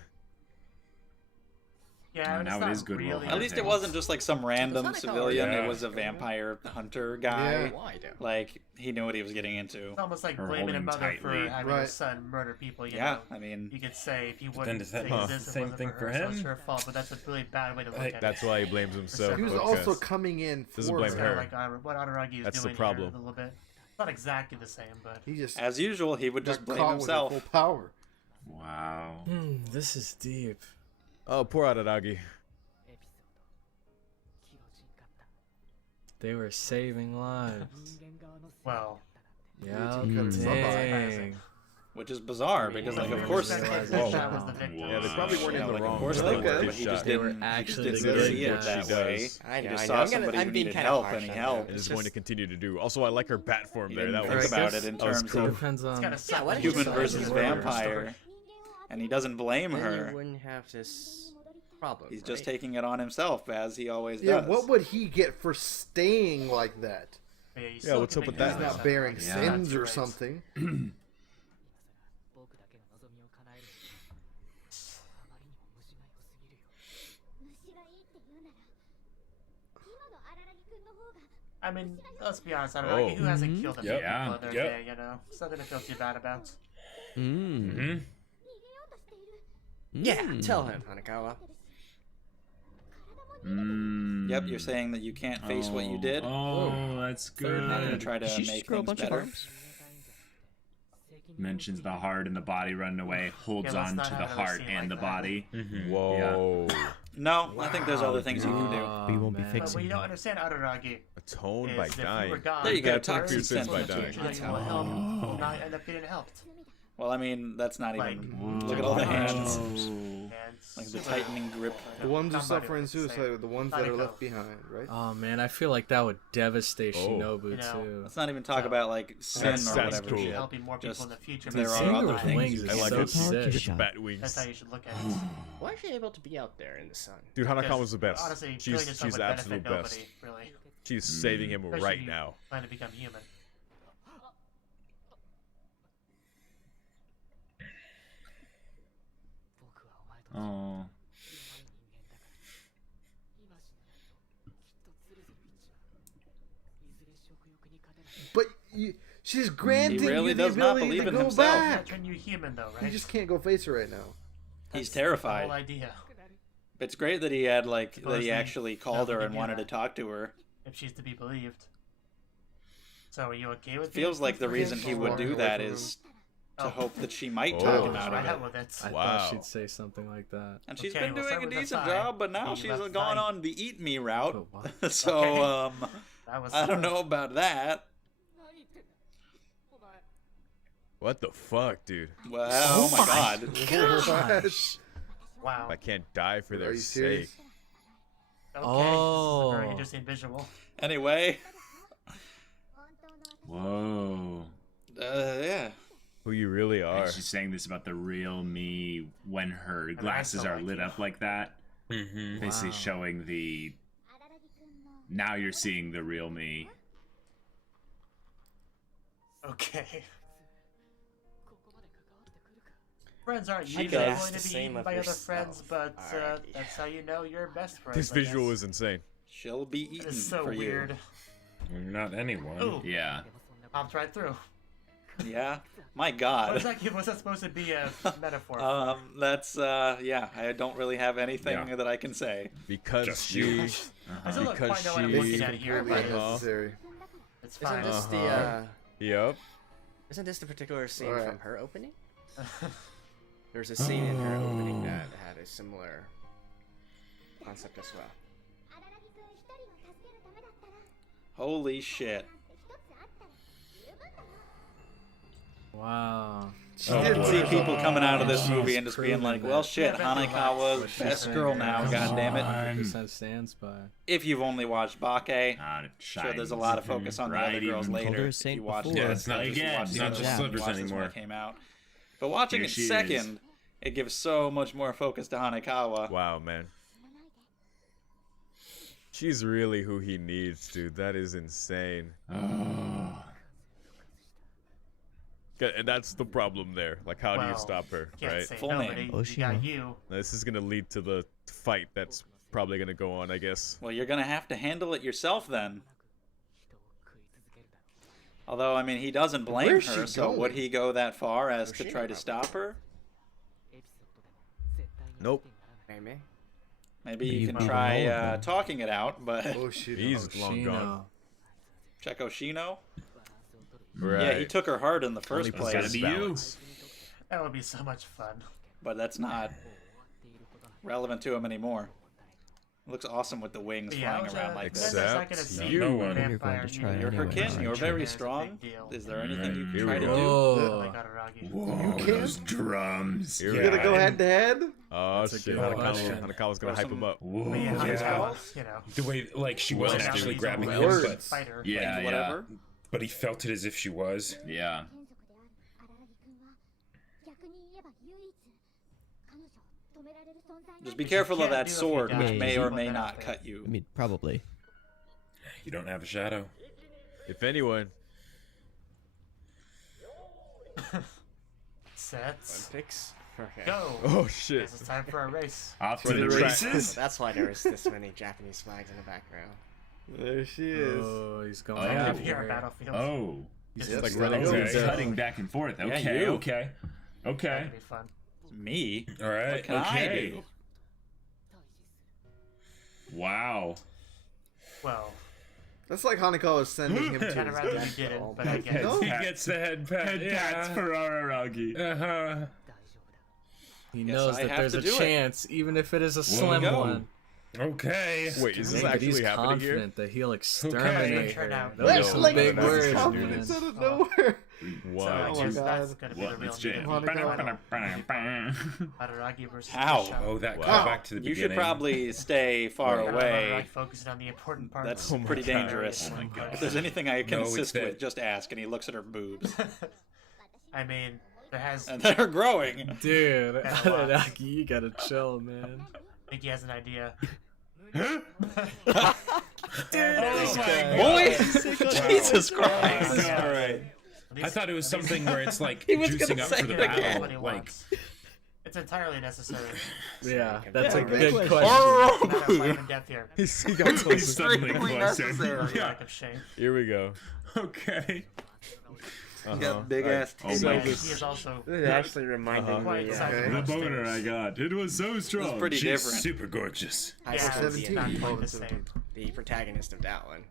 Yeah, Oh, it's now it not is good really. will At least it Thanks. wasn't just like some random Does Hanako civilian. already- It was a vampire hunter guy. Yeah. Why though? Like he knew what he was getting into. It's almost like Her blaming a holding mother for tightly. having Right. his son murder people. You Yeah, know? I mean, You could say if he then wouldn't does that exist, mean it the same wasn't thing for for her, so it's him? her fault. But that's a really bad way to look Like, at That's it. why he blames himself. He was Okay. also coming in Doesn't for blame It's her. her. kind of like what Araragi is That's the doing problem. here a little bit. Not exactly the same, but He just as usual, he would just got blame caught with himself. her full power. Wow. This is deep. Oh, poor Araragi. They were saving lives. well, Yeah, Guillotine Cutter's somebody. dang. which is bizarre because, like, of course, That was Whoa. the victim. Yeah, they probably weren't in yeah, the like, wrong. of course play they with were, this but he shot. just They were didn't actually just the didn't good see it guys. that She way. does. I know, He just I saw know. somebody I'm who being needed kinda help, harsh and he on helped. It is It's going to just- continue to do. Also, I like her bat form He there. didn't That think was about it in that was terms cool. of Depends on. It's gotta suck why when don't you you human just decide versus to the murder vampire, and he doesn't blame Then her. you wouldn't have this problem. He's just right? taking it on himself, as he always Yeah, does. what would he get for staying like that? Yeah, you Yeah, still what's can up with make that? He's mistakes not on bearing that. sins or Right. something. I mean, let's be honest. I don't know who hasn't killed a few Yep. people in their Yep. day. You know, it's nothing to feel too bad about. Mm-hmm. Yeah, tell him, Hanakawa. Yep, you're saying that you can't face what you did. Oh, that's good. I'm gonna try to Did she just make grow a things bunch of better. arms? Mentions the heart and the body running away, holds Yeah, let's on not to the have another heart scene and like the that. body. Whoa. No, I think there's other things you can do. Oh, But you won't be man. But fixing what you don't it. understand, Araragi, Atone is by if you dying. were gone, There you go, the talk birds to your sins will by dying. teach you that you will help, will not end up getting helped. Well, I mean, that's not Like, even. Look at all the hands. And Like the tightening grip. The ones who Somebody suffering would say, suicide are the ones that are Hanako. left behind, right? Oh man, I feel like that would devastate Oh. Shinobu You know, too. Let's not even talk So, about like sin That's- or that's whatever cool. shit. helping more people Just- in the future. there but are seeing other life, things wings you is I can like so it. sick. Shot. Bat wings. That's how you should look at it. Why is she able to be out there in the sun? Dude, Hanakawa's the best. Honestly, killing She's yourself she's would the absolute benefit best. nobody, really. She's saving him Especially right if you now. plan to become human. Oh. But she's granting really you the does not ability believe to in go himself. back. Turn you human, though, right? You just can't go face her right now. He's That's the whole terrified. idea. It's great that he had like that he Supposedly, actually called her nothing and to wanted to do talk to her. If she's to be believed. So, are you okay with Feels being like the free? reason he would do that is to Oh. hope that she might Oh. talk Oh, him out I of have it. with it. I Wow. thought she'd say something like that. And she's Okay, been we'll doing start a with the decent thigh. job, but now He she's left gone thigh. on the eat me route. But what? So Okay. That was I don't know about that. What the fuck, dude? Well, oh my god. Wow. I can't die for Are their you sake. serious? Okay, this is a Oh. very interesting visual. Anyway, Whoa. yeah. Who you really are. And she's saying this about the real me when her glasses felt are like lit you. up like that. Mm-hmm. Basically Wow. showing the. Now you're seeing the real me. Okay. Friends aren't She usually does going the to be same eaten of by other yourself. friends, but Alrighty. that's how you know you're best friends. This I visual guess. is insane. She'll be It eaten is so for weird. Not anyone. Ooh, Yeah. popped right through. you. Yeah. My What's god. that, what's that supposed to be a metaphor? That's yeah. I don't really have anything Yeah. that I can say. Because Just she. you. I still don't because quite know what I'm she- looking at here, Completely but unnecessary. it's Isn't fine. this the Yup. isn't this the particular scene Alright. from her opening? There's a scene in her opening that had a similar concept as well. Holy shit. Wow. She I did can see people coming out of this She's movie and just being proving like, well, that. shit, Yeah, Hanekawa's that's best what girl she's now, saying. goddammit. 100% stands by. If you've only watched Bake, Sure, there's a lot of focus on the other girls Told her later. to If say you it watched before. Yeah, it's not if just- you watched it's the not other just ones, slippers watched this anymore. when it came out. But watching Here it she is. second, it gives so much more focus to Hanekawa. Wow, man. She's really who he needs, dude. That is insane. Oh. And that's the problem there. Like, how do you Well, stop her, Can't right? say Full no, name. but you Oshima. got you. This is gonna lead to the fight that's probably gonna go on, I guess. Well, you're gonna have to handle it yourself then. Although, I mean, he doesn't blame Where's her, she so going? would he go that far as to Oshima try to probably. stop her? Nope. Maybe. Maybe you Maybe can even try all of them. talking it out, but Oh shit. He's long gone. check Oshino. Right. Yeah, he took her hard in the first Only place, Gotta be you. balance. That would be so much fun. but that's not relevant to him anymore. It looks awesome with the wings Yeah, flying around like Except this. I'm not gonna see you. a You're vampire going to try eating You're her anyway, kin. aren't You're you? very It's a big strong. deal. Is there anything you Here can try we to go. do? Like Oh, Araragi. Whoa, those drums. Here You we gonna go. go head to head? Oh That's a shit, good question. Hanakawa's gonna Or hype some- him up. Whoa, But yeah, yeah. Hanakawa, you know. The way, like, she Well, wasn't now actually he's a grabbing him, words. but Fighter. Yeah, yeah. Whatever. he felt it as if she was. Yeah. Just be Which you careful of can't that do if you sword, die. which Yeah, may yeah, or yeah. may Put that not out there. cut you. I mean, probably. You don't have a shadow. If anyone, Sets. Olympics. Okay. Go. oh shit. This is time for our race. Off to For the the races. That's why there's this many Japanese flags in the background. There she is. Oh, he's going Oh. out Here, here. battlefield. Oh. This It's is like so running good. to Okay. death. Cutting back and forth. Yeah, Okay, you. okay. Okay. That'd be fun. Me? All right. What can I okay. do? Wow. Well, That's like Hanakawa sending him to kind of his rather you death. didn't, but I Head guess. No. He gets the head pat. Head pats for Araragi. Uh-huh. He Guess knows I that have there's to a do it. chance, even if it is a slim go. one. Okay. Wait, is this But he's actually happening here? confident that he'll exterminate Turn her. out. Those are That's some like big that's words, confidence man. out of nowhere. So I Wow. my guess God. that's gonna be the What? real Let's meat jam. of the Hanakawa. battle. Araragi versus How? Mashup. Oh, that Wow. callback to the You beginning. should probably stay far Araragi away. focusing on the important parts. That's Oh my pretty God. dangerous. Oh my God. If there's anything I can No, it's assist that- with, just ask. And he looks at her boobs. I mean, there has. And they're growing. Dude, Got a lot. Aranaki, you gotta chill, man. I think he has an idea. Boy! Jesus Christ. God. All right. I thought it was something where it's like He was juicing gonna up say for the it again. battle. What he Like, wants. It's entirely necessary. Yeah, that's a Yeah, good good question. Not a fight in depth here. He got he's closer. suddenly closer. For Yeah. lack of shame. Here we go. Okay. Uh-huh. big ass. Oh He my is also It actually reminded Uh-huh. me quite of excited. The boner I got. It was so strong. It's pretty She's different. super gorgeous. High Yeah, School it's 17. not quite Oh, the 17. same. the protagonist of that one.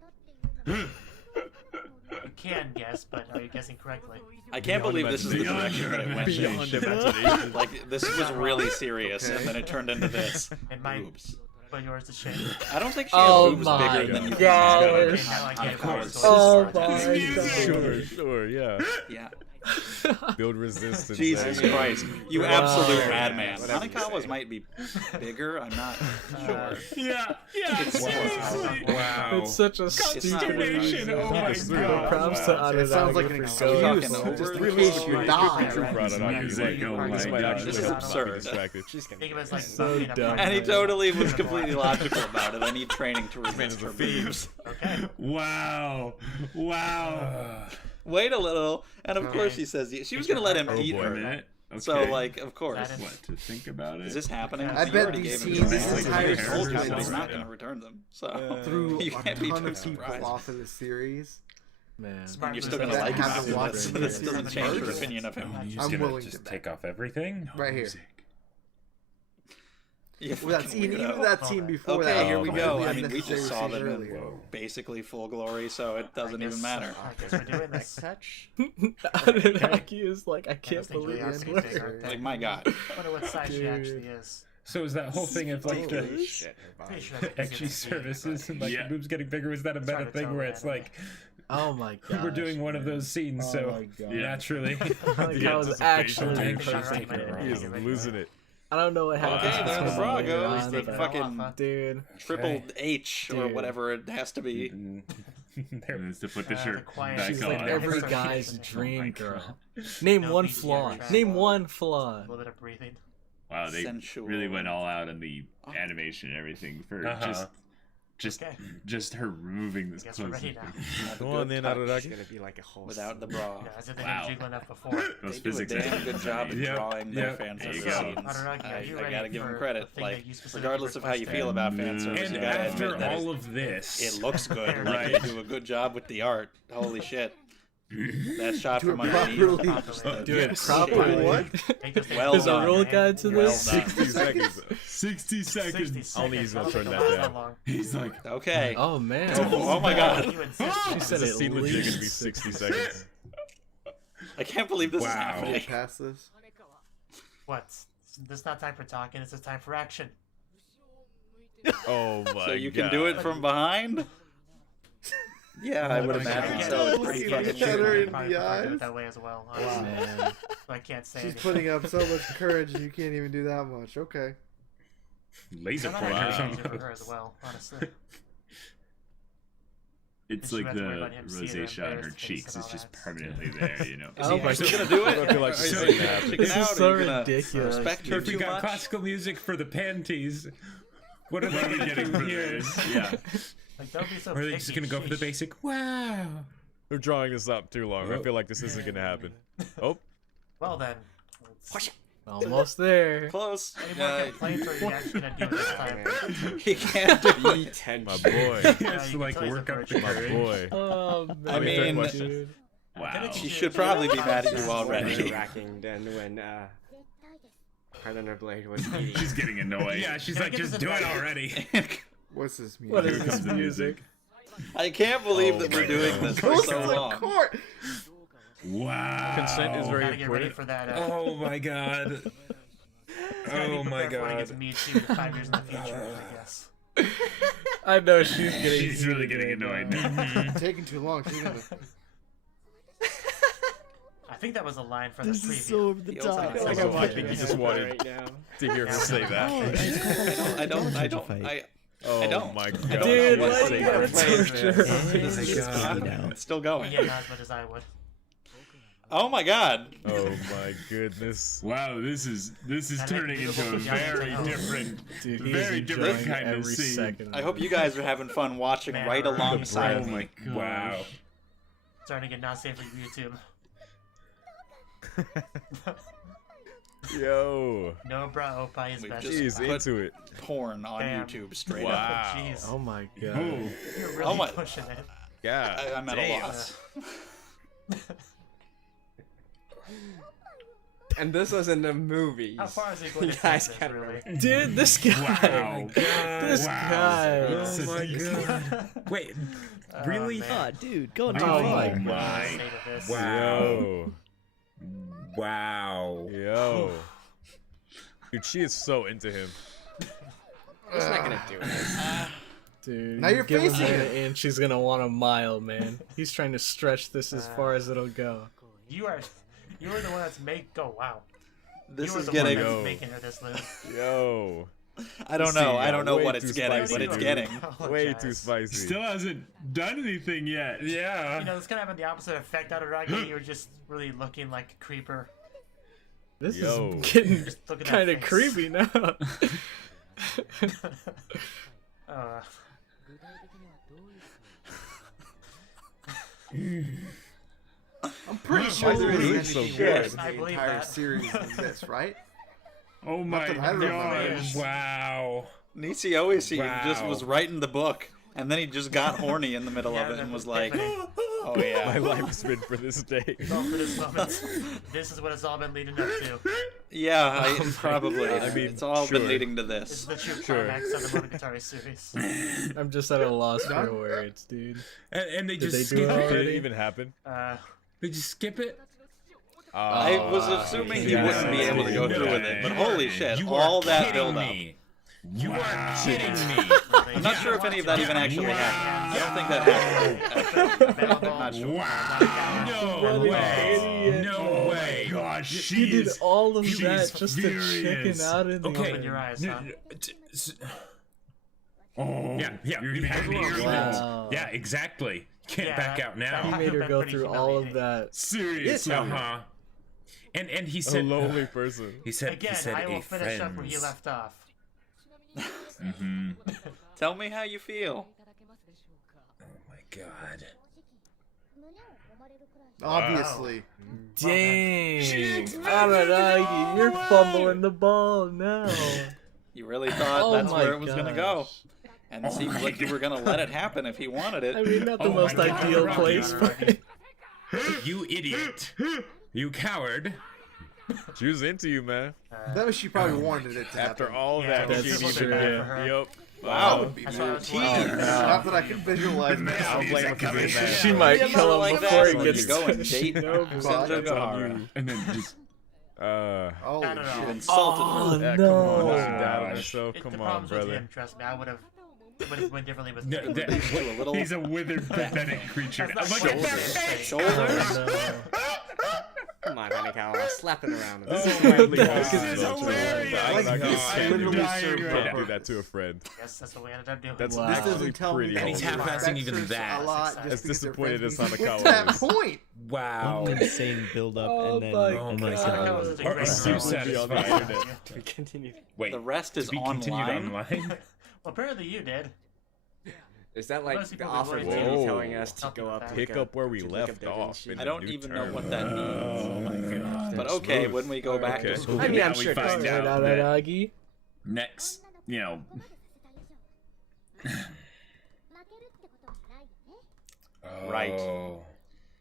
You can guess, but are you guessing correctly? I can't believe this is the Beyond direction that it went Beyond in. imagination. Like, this was really serious, Okay. and then it turned into this. It might Boobs. put yours to shame. I don't think she Oh has boobs my bigger than you God. Okay, now I get it. course. So Oh it's- my Sure, sure, yeah. Yeah. Build resistance. Jesus there. Christ. You Wow. absolute madman. Whatever you Hanakawa's say. might be bigger, I'm not sure. Yeah, seriously. Wow. It's such a not stupid really reason. Oh my It's true. God. Props to Wow. Aranaki It sounds like an for excuse. going. Talking Just over in case you Right. die. True proud of that. Music, oh my This might God. actually This is help not be absurd. distracted. She's gonna Think be of it as like So buffing a dumb. punch. And he totally was completely logical about it. I need training to resist her boobs. Okay. Wow. Wow. Wait a little. And of course she says she was going to let him Oh, eat boy. A her. minute. Okay. So, like, of course. That What to think about it? Is this happening? I You bet already these gave him scenes, the this choice. entire He told you series, that he's not yeah. going to return them. So Threw you a can't be ton too of people surprised. off in the series. Man. Smart And you're moves still going to that like him haven't after watched this. it So this yet. doesn't change your First. opinion of him. You're just I'm gonna willing just to take off everything. Right here. You Well, that fucking scene, even weirdo. that scene before Okay, that. here we go. was I mean, we unnecessary just saw scenes them in earlier. basically full glory, so it doesn't I even guess- matter. I guess we're doing this. touch. Aranaki is like, I can't Those things believe really are this pretty big, worked. aren't they? Like, my God. Wonder what size she Dude. actually is. So is that whole thing of like Holy the shit, her Pretty body. sure that's extra easy to see, services and like Yeah. the boobs getting bigger? Was that a It's hard meta to thing tell where that, it's I like Oh my god. we're doing one of those scenes? Oh So my god. naturally, Like, Yeah, I was it's actually amazing. perfect. He is losing it. I don't know what happened. Okay, to there's this Bra one later goes, on, the but- fucking Dude. triple H or Dude. whatever it has to be. there And it's to put the the shirt quiet- back She's on. like every Oh guy's my dream God. girl. Name No one BTR flaw. track. Name one A flaw. little bit of breathing. Wow, they Sensual. really went all out on the animation and everything for Uh-huh. Okay. just her removing this Guess we're clothes. ready now. Go on then, It's Araragi. gonna be like a whole Without the scene. bra. Yeah, as if they Wow. didn't jiggle enough before. Those They do a physics damn experts. good job of Yep, drawing yep. their fan There you service go. scenes. Araragi, are you I ready gotta give for them the credit. thing Like, that you specifically regardless of how you requested? feel about fan service, and you gotta after admit that all of this, it looks good. Like, Right. they do a good job with the art. Holy shit. That shot Do it from underneath. properly. Do it Yes. properly. What? Take those things Well There's a done. rule guide to Well this? done. 60 seconds. 60 60 seconds. Only he's gonna seconds. turn I that don't think down. it'll last He's like, Okay. Oh man. Oh my god. You insist. She said This at scene legit gonna be least 60 seconds. I can't believe this is Wow. happening. Past this. What? This is not time for talking. This is time for action. Oh my So you god. can do it from behind? Yeah, I would I imagine guess- so. It's Oh, pretty see, fucking look at her true. in Probably the prefer to do eyes. it that way as well. Honestly. Man. So I can't say She's anything. putting up so much courage and you can't even do that much. Okay. Laser I'm not pointer or actually something. for her as well, honestly. It's She like had to worry the about him seeing her rosacea on her embarrassed face cheeks and is all just that. permanently there, you know. Is Oh he my actually God. gonna do it? I feel like Or this is is he gonna happen. chicken This out? is Are so you gonna ridiculous. respect her If we too got much? classical music for the panties, what are What are we they getting doing for here? this? Yeah. Like, don't be so Or are they picky. just gonna go for the sheesh. basic? Wow. We're drawing this up too long. I feel like this isn't gonna happen. Oh, Well then. Almost there. Close. Any more complaints, or are you actually gonna do it this time? He can't do Be it. tension. my boy. He has you to can like tell he's work a up the virgin. My courage. boy. Oh, man. I mean, Dude. Wow. She should probably be mad at you already. Racking then when Highlander Blade was eating. She's getting annoyed. Yeah, she's Can I like, get just this do it advice? already. What's this music? What Here is comes this the music. I can't believe Oh that we're my doing God. this for Goes so to the long. court. Wow. Consent is very Gotta get ready important. for that. Oh my god. Gotta be Oh my prepared for when it god. gets Me Too 5 years in the future, I guess. I know she's getting. She's really getting heated right annoyed now. now. Taking too long. She's gonna. I think that was a line for the This preview. is so over the Feels like top. it's like Also, I'm I watching think a he just hentai wanted right now. to hear her say Oh, that. I don't. Oh don't. my I god. don't Dude, know what like, to gotta say. torture her. This is It's not- easy now. It's still You going. get not as much as I would. Oh my god. Oh my goodness. Wow, this is I turning like into a beautiful very pajamas. different. Dude, he Very is different enjoying kind of every scene. second. I hope you guys are having fun watching Man, right right. alongside Oh me. my god. Wow. Starting to get not safe for YouTube. Yo. No bra opai is We've best. just- He's Put- into it. Porn on Damn. YouTube straight Wow. up. Jeez. Oh my god. Oh. You're really Oh my- pushing it. God. I'm at a damn. loss. And this was in the movies. How far is he going You to guys take this, can't really? Dude, this guy. Wow. This Wow. guy. It's Oh my god. Wait, Oh, really? man. Ah, dude, go on Oh TV. my The my. state of this. Wow. Yo. Wow. Yo. Dude, she is so into him. It's not gonna do it. Dude, Now you're give him facing an it. inch, she's gonna want a mile, man. He's trying to stretch this as far as it'll go. You are the one that's oh wow. This you are is the getting. one Yo. that's making her this loose. Yo. I don't This know. scene I got don't know way what too it's getting, but spicy, it's dude. getting. Way Apologize. too spicy. Still hasn't done anything yet. Yeah. You know, it's kind of having the opposite effect out of Rocky. You're just really looking like a creeper. This Yo. is getting Just look at that kind of face. creepy now. uh, I'm pretty sure there Dude, isn't it's so anything good. worse than I the believe entire that. series than this, right? Oh my that I remember. gosh. Wow. Nisi always just Wow. was writing the book, and then he just got horny in the middle of Yeah, it and that was was like, happening. "Oh My yeah, life's been for this day. all for this moment. This is what it's all been leading up to. yeah." Probably. God. I mean, it's all sure. been leading to This this. is the true Sure. climax of the Monogatari series. I'm just at a loss for Done? words, dude. And they Did just they do skip it it. Did already? it even happen? They just skip it. I was assuming he yeah. wouldn't be able to go through with it, but holy shit, You all are that kidding build up. me. You are kidding me. I'm not sure if any of that even actually happened. I don't think that happened. I'm not sure. Wow. No What an way. idiot. No way. Gosh, You she did is. all of she that is just to chicken furious. out in the Okay. Open your eyes, huh? Oh, Yeah, yeah. You're You gonna have get to me. be- Wow. Yeah, exactly. Can't Yeah, back that- out He now. that- made her been go pretty through all of humiliating. that. Seriously. Uh-huh. And he A said lonely person. he said Again, he said I will a finish up where he friends. left off. Mm-hmm. Tell me how you feel. Oh my god. Obviously. Dang! Aranagi, you're fumbling the ball now. You really thought Oh that's my where it was gonna go, gosh. and it seems like you were gonna let it happen if he wanted it. I mean, not the Oh my most God, ideal Rocky. place, but You idiot. You coward. She was into you, man. That was she probably wanted it to After happen. all Yeah, that, that's she this was needed bad it. for her. Yup. Wow. That would be That's weird. why I was Tease. wondering. Not that I can visualize I'll myself. blame her for being mad. she might Yeah, kill him like before that he when gets you go and to date Shinobu. God, That's on Senzogahara. you. And then just Oh, I don't know. You insulted her. Yeah, no. come on, she doubted herself. The Come on, problem's with brother. him, trust me. I would have went differently with No, him. that- a little- He's a withered, pathetic creature. That's Look not at that shoulders. face! Shoulders? No. Come on, Hanekawa. Slap it around. Oh This is my friendly. God, This this is is hilarious. I Like like this this. literally dying served right no now. Don't do purpose. that to a friend. Yes, that's what we ended up doing. That's Wow. This actually doesn't tell me pretty that And he's he wholesome. half-assing respects even her that. a lot As just because they're disappointed friends. as What's Hanekawa that is. point? Wow. What an insane build up Oh and then my and then God. Hanekawa was such a Are great you girl. satisfied? To be continued. Wait, The rest is to be continued online. online? Well, apparently you did. Is that like Most the people offer would TV Whoa. telling us to Something go like up? that. and Pick go- up where we to look left up Da off. Vinci? in I a don't new even know term. what that means. Oh my god. But okay, when we go back Okay. to school, I mean, Now I'm we sure find Kizumonogatari- out that Araragi. next, you know. Right. Oh.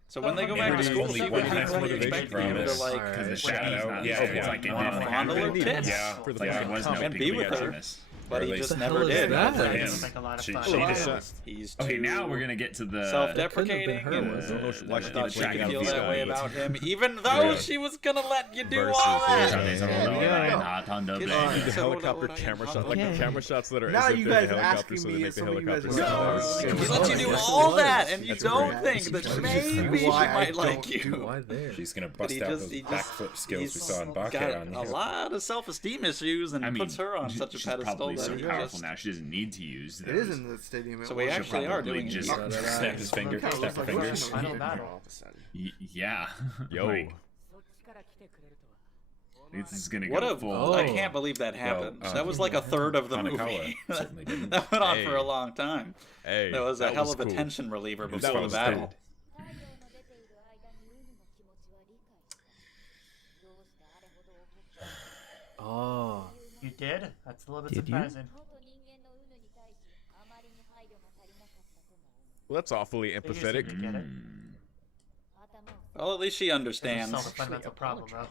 so when they go And back to there's school, only she one would half probably motivation expect from him to this. like Alright. Because the what shadow, he's yeah, not it's like it wanna didn't fondle her happen. tits. Yeah, For the yeah, fucking it was no and be with her. reactionness. But he Or at just least What the never hell is did. that? for That him. doesn't make a lot of She- fun. she did. He's Okay, too now we're gonna get to the self-deprecating. That couldn't have been her, and, was it? I don't know why she thought keeps she bringing could out feel these that way guys. about him, even though Yeah. she was gonna let you do Versus all this. that. Johnny's on Yeah, the yeah. line, hot on the Need bed. the So helicopter what- camera shot, Okay. like the camera shots that are Now as if you they're guys the are helicopter, asking so they me make if the some of you guys helicopter are sound. stars. He lets you do Yes, all it that, was. and you That's don't great. think that That's maybe she why I might don't like do you. Why there? She's gonna But bust he out just, those he backflip skills we he's saw in got Bake on a here. lot of self-esteem issues and I mean, puts her on such a she's pedestal probably that so he powerful just. now. She doesn't need to use those. It is in the stadium. So we It actually are doing just it. Snap his finger, Kinda snap her looks like fingers. Russian. Final battle. All of a sudden. Yeah. Yo. Like, this is gonna What go a! full. I can't believe that happened. that was like a third of the Hanekawa movie. certainly didn't. That went on Hey. for a long time. Hey, That was a hell of a cool. tension reliever was before the fun. battle. Oh. You did? That's a little bit Did you? surprising. Well, that's awfully They usually empathetic. do get it. Well, at least she Solve understands. the fundamental problem, though.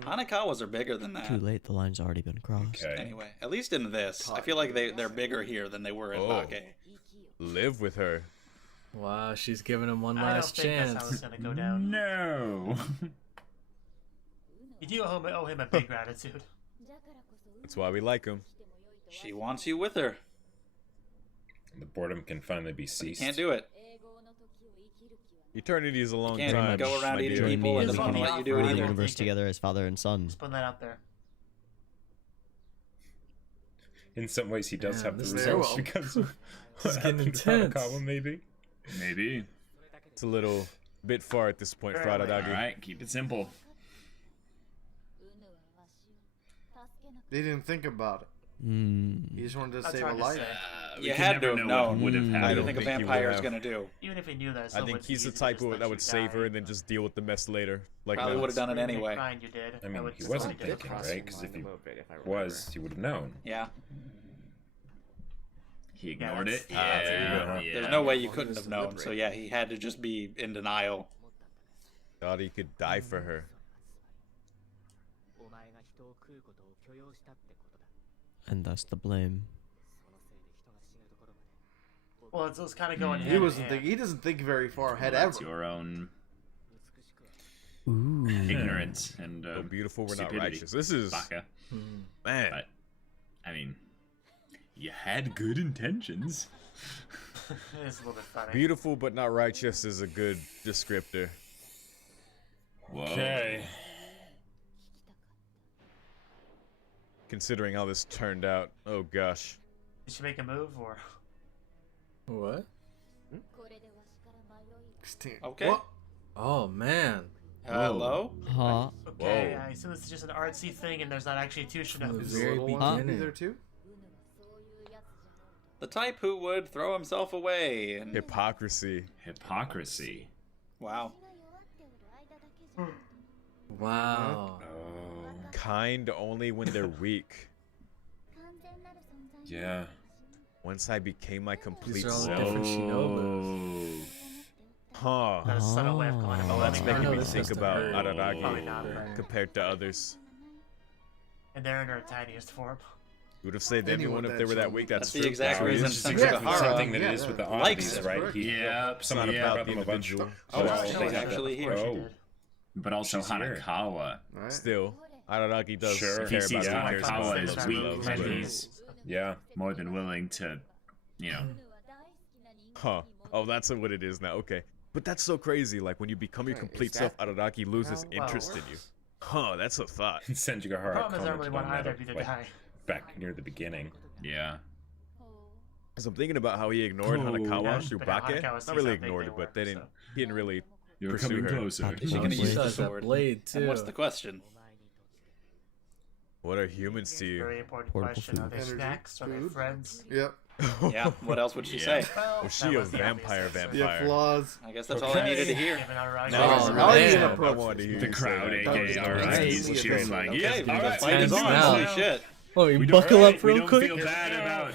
Hanekawas are bigger than that. Too late, the line's already been crossed. Okay. Anyway, at least in this, I feel like they're bigger here than they were in Oh. Bake. Live with her. Wow, she's giving him one I don't last think that's how it's chance. gonna go down. No. You do owe him a big gratitude. That's why we like him. She wants you with her. The boredom can finally be ceased. Can't do it. Eternity is a long Can't time. go around my eating dear. Join people me and as doesn't we want to let you do it the either. universe together as father and son. Just putting that out there. In some ways, he does Yeah, have the this is results well. because of It's what getting happened to intense. Hanekawa, maybe. Maybe. It's a little bit far at this point, Fair Frada All Dagi. right. Keep it simple. They didn't think about it. He just wanted to That's save a hard to life. say. We You can had never to have know known. what would have Mm. I I don't happened. don't think a think he would vampire is have. gonna do. Even if he knew that, I someone think would he's the easily type just that let would you save die. her and then just deal with the mess later. Like Probably that. would have done it Really anyway. fine you did. I mean, would he still wasn't be different. thinking, Crossing right? Because the if line he a little bit, if I was, remember. he would have known. Yeah. He ignored that's- it. there you go. There's no way you Well, he couldn't was have known. So deliberate. yeah, he had to just be in denial. Thought he could die for her. And thus the blame. Well, it was kind of going. He hand in wasn't hand. think. He doesn't think very far ahead That's ever. your own Ooh. ignorance and So beautiful, we're not stupidity. righteous. This is Baka. man. But I mean, you had good intentions. It's a little bit funny. Beautiful but not righteous is a good descriptor. Whoa. Okay. Considering how this turned out. Oh gosh. Did she make a move or? What? Okay. What? Oh man. Hello. Huh? Okay, Whoa. I assume this is just an artsy thing, and there's not actually two From the Shinobis. Is the very little one gonna be beginning. there too? The type who would throw himself away. And Hypocrisy. Hypocrisy. wow. Wow. Oh, Kind only when they're weak. yeah. Once I became my complete These are all the self. different Shinobis. Huh. Not a subtle way of going about Oh, that's letting making her me know. think Just about her. Probably Araragi not. But... compared to others. And they're in her tiniest form. You would have saved Anyone anyone if that's they were that from- weak. That's That's the exact true. reason It's Sense Yeah, Sugahara Something that yeah, it is with the yeah. likes oddities, it. right? He, Yeah. It's not he about brought the them a bunch of- individual. Oh, well, she's they have actually that- here. Oh, But also She's here. Hanakawa. Right? Still, Araragi does Sure. care He sees about the Hanakawa characters as he weak, loves, and but- he's Yeah. more than willing to, you know. Huh. Oh, that's what it is now. Okay. But that's so crazy. Like, when you become your Right, complete is self, that Araragi loses how it interest in you. Huh, that's a thought. Senjugahara Problem is, I don't really commented want on that, either of you to like, die. back near the beginning. Yeah. Because I'm thinking about how he ignored Hanakawa Yeah, through but now Bake. Hanakawa Not sees really how big ignored they it, were, but they didn't. so. He didn't really You're pursue coming her. closer. She's gonna She use the does that sword. blade And too. what's the question? What are humans to you? Very important Portable question. Are food. they Energy, snacks? Are they food. friends? Yep. Yeah. What else would she Yeah. say? Well, Was that she a was the obvious vampire answer. vampire? Yeah, flaws. I guess that's all I needed to hear. Given Araragi. No, Oh, now man. you I approach wanted to hear The you say crowd, that. aka That Aragi's, was she was like, Okay, yeah, the all right, fight is Hands on. down. Holy shit. Oh, you We don't, buckle up we real don't quick. feel bad about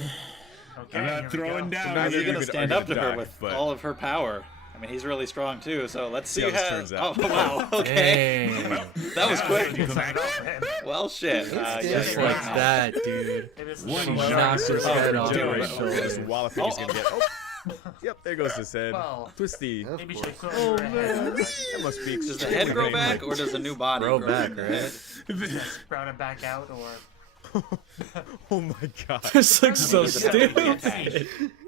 Okay, here we throwing go. down. Now He's you're gonna gonna stand argue up to the her doc, with but- all of her power. I mean, he's really strong too, so let's see See how this how. turns out. Oh wow, okay, Dang. that was quick. You sign off, man. Well, shit. Yeah, Just you're like right. that, dude. Maybe this is One the shot. Knocks his head off. This Wallopy is Oh, gonna get. Oh. Yep, there goes his head. Well, Twisty. Of maybe you course. should quit Oh, your head. That must be. Does the head grow back, or does a new body Grow grow back, in the right? head? Sprout it back out, or Oh my god. This looks so Does it have to be stupid. attached?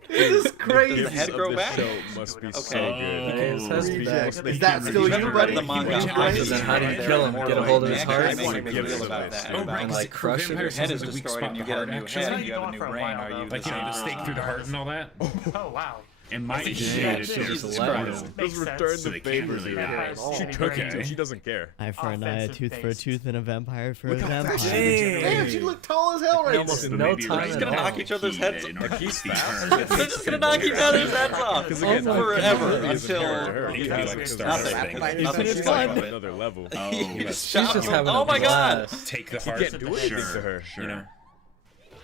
This is crazy. Does the head of grow the back? show must be so Okay. good. Okay, his head's Read back. that. Is that still You've you, ever buddy? read the manga You Eyes went Then how do you There kill are him? more Get a ways. hold of his Jack, heart? I make a Give big it deal some about space. that. Oh, About, And like, like crush your it. head is This is a weak destroyed spot and you in get the a new heart, head actually. and you have a Going new for a brain. while, Are you though. the Like, you know, the same? stake through the heart and all that. oh wow. It might Holy be shit. shaded Shit. to Jesus Letters. Christ. Makes Just sense. return So the they can't favors. really here. die. Vampires She should be took very it. She doesn't care. Eye for an eye, a offensive tooth for a based. tooth, and a vampire for a Look how fast vampire. she Dang. Damn, she looked tall as hell right Almost there. in But no maybe time Ray's He's at gonna all. knock each other's heads. in order to He's beat fast. her. They're just gonna knock each other's heads off Because Oh again, my forever He is until inherent to her. He He could be has like to Star start Wars everything. thing. Nothing He's is fine. going of it. Another level. Oh, He's She's shot just him. having Oh a my god! blast. Take the He heart. can't do anything to her. You know.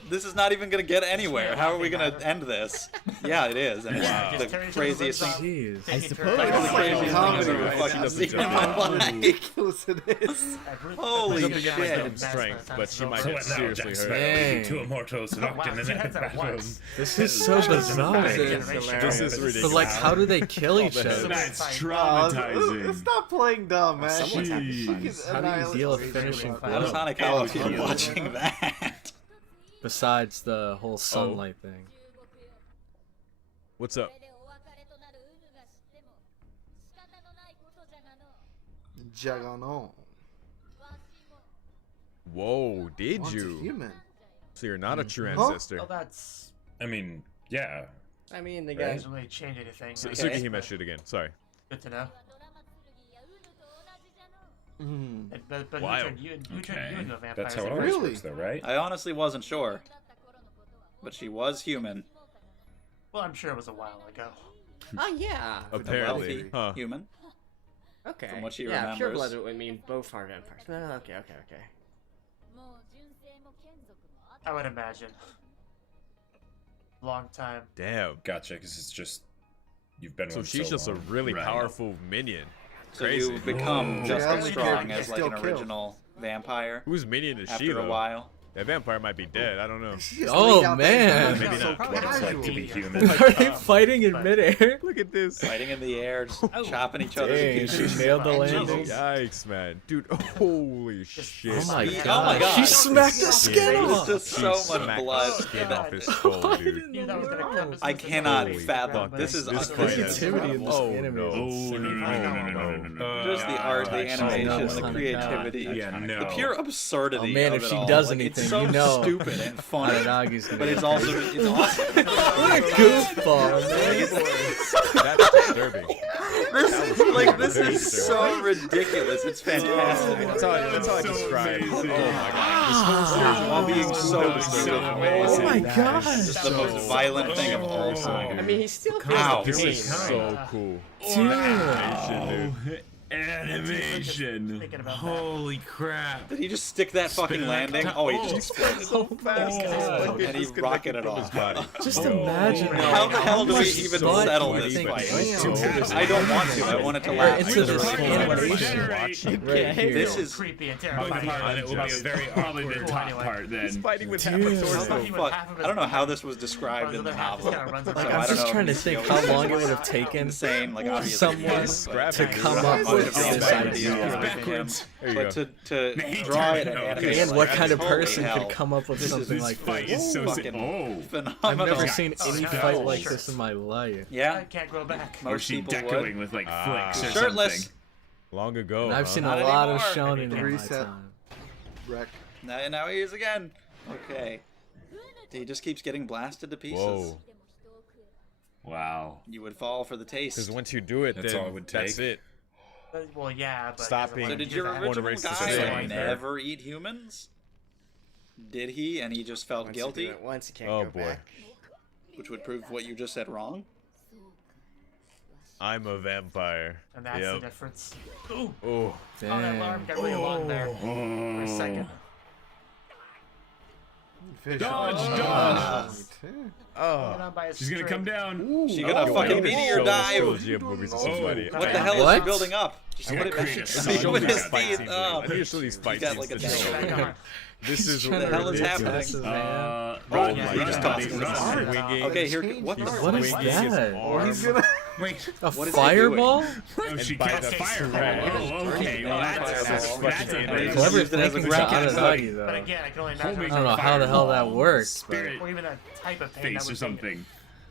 This is not even gonna get anywhere. How are we gonna end this? Yeah, it is. And Yeah, it's just the tear each other's craziest lips thing. off, Jeez. take I it to suppose. her Like the face. craziest thing I've comedy, ever right? fucking She seen in doesn't my life. Yes, it is. Holy She's up against shit. in strength, but she might So get what now, seriously Jack hurt. Sparrow? Dang. Two immortals locked Wow, in the two heads at bathroom. once. This is so bizarre. This is This hilarious. is ridiculous. But like, how do they kill each the other? That's Let's traumatizing. stop playing dumb, man. Someone's having fun. She's How do you annihilate- deal with finishing How does blow? Hanakawa feel watching that? Besides the whole sunlight thing. What's up? Jagano. Whoa, did Once a you? human. So you're not a true Huh? ancestor. Well, that's I mean, yeah. I mean, the Right. guy. doesn't really change anything. Su- Okay. Tsukihime shoot again. Sorry. Good to know. Mm. But Wild. you turned Okay. you into a vampire. That's how it so- always Really? works, though, right? I honestly wasn't sure, but she was human. Well, I'm sure it was a while ago. Oh yeah. A Apparently. wealthy Huh. human. Okay. From what she yeah, pure remembers. blood would mean both are vampires. No, okay. I would imagine. Long time. Damn. Gotcha, because it's just you've been So one she's so just a long. really Right. powerful minion. So Crazy. you become just Yeah, as we strong can as like still an kill. original vampire Whose minion is she after a though? while. That vampire might be dead. I don't know. She just Oh, laid out that man. gun Maybe so not. What it's like to be casually. human. Are they fighting in midair? Look at this. Fighting in the air, just chopping each other to Dang, pieces. she nailed the landing. Yikes, man. Dude, holy shit. Oh my Oh god. my god. She smacked the skin There's off. just so She much smacked blood. the skin off his Why skull, dude. didn't You that was gonna come as I much as cannot Holy fathom. fuck, This is this un- fight this has- is Creativity in this Oh, anime no. is Oh, insane. no. just the art, the animation, no, the no, creativity, Yeah, no. the pure absurdity. Oh, man, of if it she all. does Like, anything, it's so you know. stupid and funny, Araragi's gonna but it's go also crazy. it's awesome. What a goofball, man. That's disturbing. This is so ridiculous. It's fantastic. That's how I describe it. Oh amazing. my god. While being so Oh my gosh. Just the most violent thing of all time. I mean, he's still Ow. This pain. is so cool. Dude. Animation, dude. Animation. Thinking about that. Holy crap. Did he just stick that fucking Spin it like landing? that. Oh, he Oh. just exploded. So fast. And he rocketed off. Just imagine How the hell do we much even thought settle you this think fight? went I don't want to. I want it to last. It's just Like, animation right here. This is creepy and Probably terrifying. the part that will be a very probably the top Anyway. part He's then. fighting with Dude. half a How torso. about he with fuck. half of his I don't know how body? this was described in the novel. Like, Like, So I I'm don't just know trying to if think it's how going long it to would have taken insane, like obviously someone it is, but- Scrap to it, come dude. up It's with with if this this idea. idea It's was backwards. There you But go. to Hey, draw it Darren, and okay. animate it And like what that, kind of holy person hell. could come up with This something is like fight this? is so fucking oh. phenomenal. I've never got seen Oh, any no. fight like Sure. this in my life. I Yeah, can't go back. Or most she people decoing would. with like Ah. flicks or Shirtless. something. Long ago. And I've huh? seen Not a lot of anymore. shonen in my Reset. time. Wreck. Now he is again. Okay. He just keeps getting blasted to pieces. Whoa. Wow. You would fall for the taste. Because once you do it, That's then all it would that's take. it. Well, yeah, but Stop as a being- So volunteer, did your that- Wanna original race to guy society. never eat humans? Did he? And he just felt Once you do guilty? it once, you can't Oh, go boy. back. Which would prove what you just said wrong? I'm a vampire. And that's the Yep. difference. Ooh, Oh. that alarm got really long there for a second. Fish. Dodge, Oh, dodge. too. Hanging Oh. on by a She's gonna string. come down. She gonna Yo, fucking yo, meteor so- dive. trilogy of movies is so Oh. funny. What the hell is What? she building up? Just I put gotta it back. create a See song with with his that fight teeth. scenes. Oh. I need to show these fight got scenes like a to dash show. Back on. This is What the hell is ridiculous. happening? Run, Oh yeah, my he god. just tossed He's it aside. swinging. Okay, here. Change What? the He's What is swinging his that? arm. He's gonna. Wait. A What is he fireball? Oh, And she by cast the fireball. thread. Oh, okay. Well, that's Fireball. that's fucking amazing. Whoever's Used it as a making weapon. Urusagi, But though. again, I can only Homing imagine. I don't know how the hell that fireball, works, but Spirit Or even a type of pain that face or would something.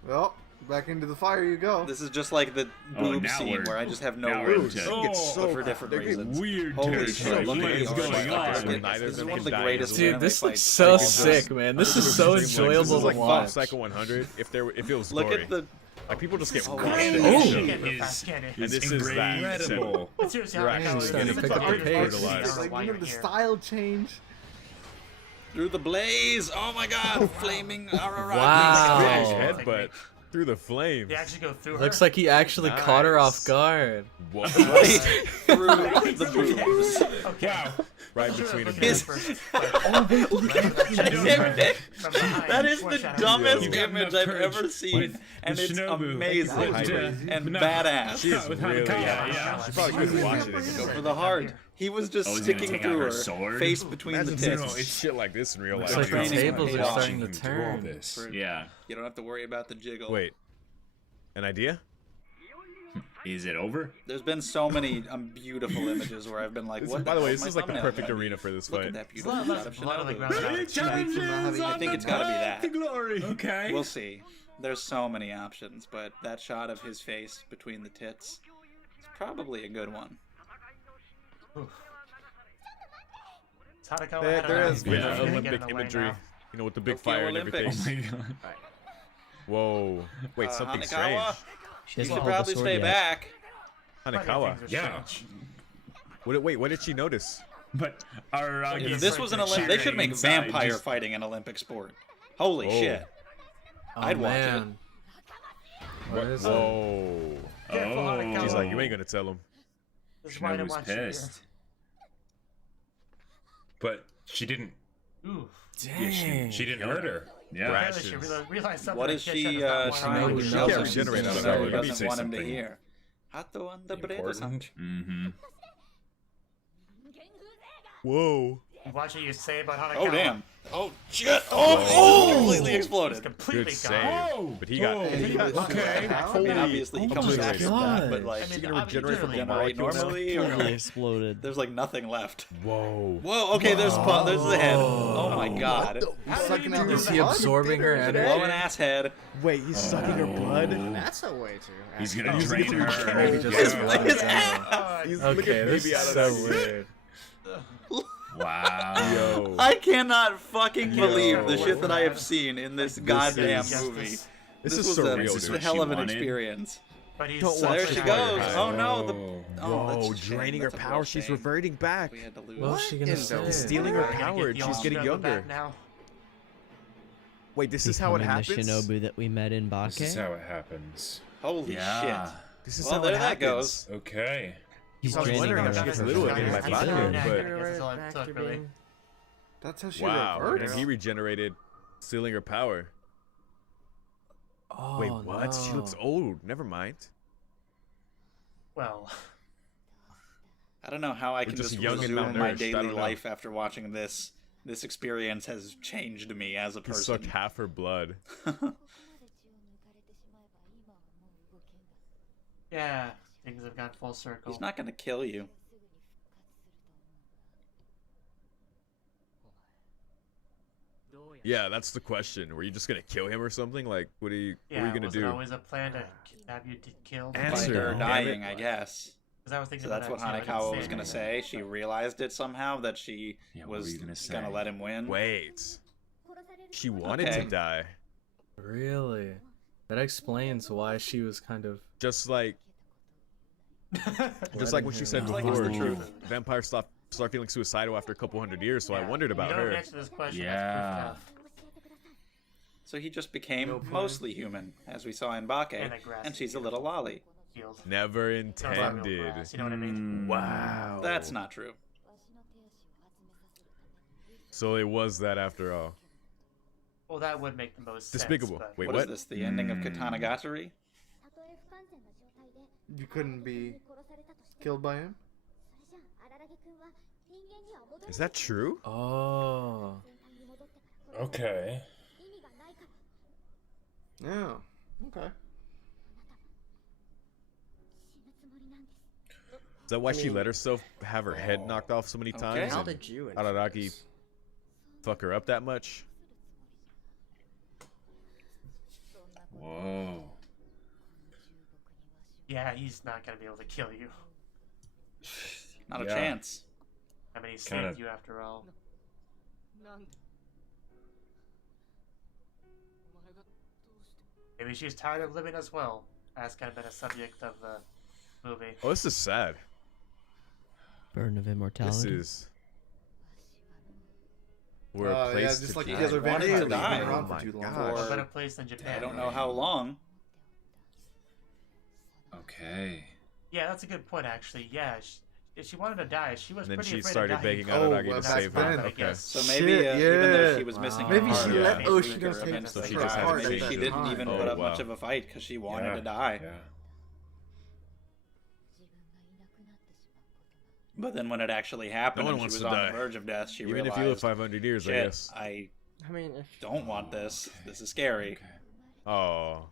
Well, back into the fire you go. This is just like the Oh, boob now scene we're- where I just have no now we're words. into- It gets Oh, but for different they get reasons. Weird Holy territory. shit, look What at is these going fights. on? Neither This of is them one of the can die greatest easily. dude, this anime looks fights. so Like, sick, man. This is so This is enjoyable like to Mob watch. Psycho 100. If it was Look gory. at the. Like people just get Oh, crushed. oh. She Is- can't move fast, can it? And this is that. Incredible. But seriously, You're how actually starting to pick up the pace. Brutalized. Like, why you you're know, the here. style change. Through the blaze! Oh my god! Flaming Araragi! Wow. Headbutt through the flames. They actually go through her. Looks like he actually caught her off Nice. guard. What? Through the boobs. Okay. Wow. Right Sure, between looking them. at it first, from behind, That is the foreshadow. dumbest You've got image enough I've courage ever seen, with and the it's Shinobu. amazing With, and no, badass. She's with really. Hanakawa. Yeah. She probably couldn't watch it Go anymore. for the heart. He was just Oh, is he gonna sticking take out through her her, sword? face between Imagine the seeing tits. shit like this in real life. It's like the training tables paid are off. starting to You can do all turn. this. Yeah. You don't have to worry about the jiggle. Wait. An idea? Is it over? There's been so many beautiful images where I've been like, This what is, the by the way, hell this my is like the thumbnail perfect gonna be? arena for this Look fight. at that There's a lot beautiful of shot of blood on the Shinobu. ground now. Challenges I think it's gotta be that. to glory. Okay. We'll see. There's so many options, but that shot of his face between the tits is probably a good one. Hanakawa There, had there a has been Yeah. Olympic imagery, you know, with the big Tokyo fire and Olympics. everything. Oh my god. Whoa. Wait, something strange. Hanakawa, She you hasn't should held the probably sword stay yet. back. Hanakawa. Yeah. Wait, what did she notice? But Araragi. If this was an Olympic, they should make vampire fighting an Olympic sport. Holy Oh. shit. Oh, I'd watch it. man. What is it? Whoa. Careful, Hanakawa. She's like, you ain't gonna tell him. This is why I don't Shinobu's watch you here. pissed. But she didn't. Ooh. Yeah, she didn't hurt her. Yeah. Apparently she realized something. What that is Kid she Shut is not trying one to eye. She show can't him? regenerate out of So that. he Let me doesn't say want him to something hear. Hato on the bread or something. Important. Mm-hmm. Whoa. Watch what you say about Hanakawa. Oh, damn. Oh, shit. Oh, completely It's exploded. completely Good gone. save. Whoa. But he got. Okay. I mean, obviously, he Oh comes my back from God. that, but, like, I mean, She's gonna regenerate from the generate molecules. normally, Totally or exploded. there's, like, nothing left. Whoa. Whoa, okay, there's the head. Oh, my God. Sucking out Is her he blood? absorbing her Blowing energy? ass head. Wait, he's sucking her blood? That's a way to. He's gonna actually- drain her. Maybe just His- blood. his Oh, He's Okay, looking this baby out is of so that weird. Wow. Yo. I cannot fucking Yo. believe the shit that I have seen in this goddamn is- movie. This is was surreal, a dude. the hell of an She wanted. experience. But he's Don't So watch there the she fire goes. high. Oh no, the Oh. oh, that's Whoa, a shame. draining her That's a power. real She's shame. reverting back. We had to lose. What's she gonna in those- say? Stealing her We're gonna power. get She's the getting Shinobu younger. back now. Wait, this is how it Becoming happens? the Shinobu that we met in This is Bake. how it happens. Holy Yeah. shit. This is Well, how there it that happens. goes. Okay. He's I was draining wondering her how she of gets her little power. again by He's Platinum, doing but that. That's all it took, really. That's how she wow, reverts. and he regenerated, stealing her power. Oh, Wait, what? She looks no. old. Never mind. Well, I don't know how I can just just young and resume my malnourished. I daily don't know. life after watching this. This experience has changed me as a He sucked person. half her blood. yeah, Things have gone full circle. He's not gonna kill you. Yeah, that's the question. Were you just gonna kill him or something? Like, what are you gonna was do? it always a plan to have you killed? By Answer. her Damn dying, I guess. Because I was thinking So that's what about that too. I Hanekawa didn't was say gonna say. She realized it somehow that she Yeah, what were was you gonna say? gonna let him win. Wait. She wanted Okay. to die. Really? That explains why she was kind of Just like when she said Like it's before, the truth. vampires start feeling suicidal after a couple hundred years. So I Yeah. wondered about You don't her. answer this question. Yeah. That's proof So he just became No point. mostly human, as we saw in Bake, And aggressive. and she's a little lolly. enough. Never No, it's not real intended. grass, you know what I mean? Wow. That's not true. So it was that after all. Well, that would make the most Despicable. sense. But Wait, What what? is this? The ending of Katanagatari? You couldn't be killed by him? Is that true? Oh. Okay. Yeah. Okay. Is that why she let herself have her head knocked off so many times? How and did you? Araragi fuck her up that much? Whoa. yeah, he's not gonna be able to kill you. Not a Yeah. chance. I mean, he Kinda- saved you after all. Maybe she's tired of living as well. That's kind of been a subject of the movie. Oh, this is sad. Burden of This immortality. is. We're a Yeah, place just to like die. the other wanted to vampires. They've die. been around Oh for my too long. gosh. What Or- better place than Japan? I don't know how long. Okay. Yeah, that's a good point, actually. Yeah, if she wanted to die, she was And then pretty she afraid started of dying. begging Oh, Araragi well, to back save her. then, I Okay. guess. So maybe, Shit, even though yeah. she was missing Wow. her Maybe she heart, let maybe Oshino weaker, take maybe So it's she like just that. had to Maybe change she her didn't mind. even Oh, put up wow. much of a fight because she wanted Yeah. to die. Yeah. But then when it actually happened No one and she wants was to on die. the verge of death, she Even realized, if you live 500 years, I shit, guess. I I mean, don't want this. This is scary. Okay. Oh.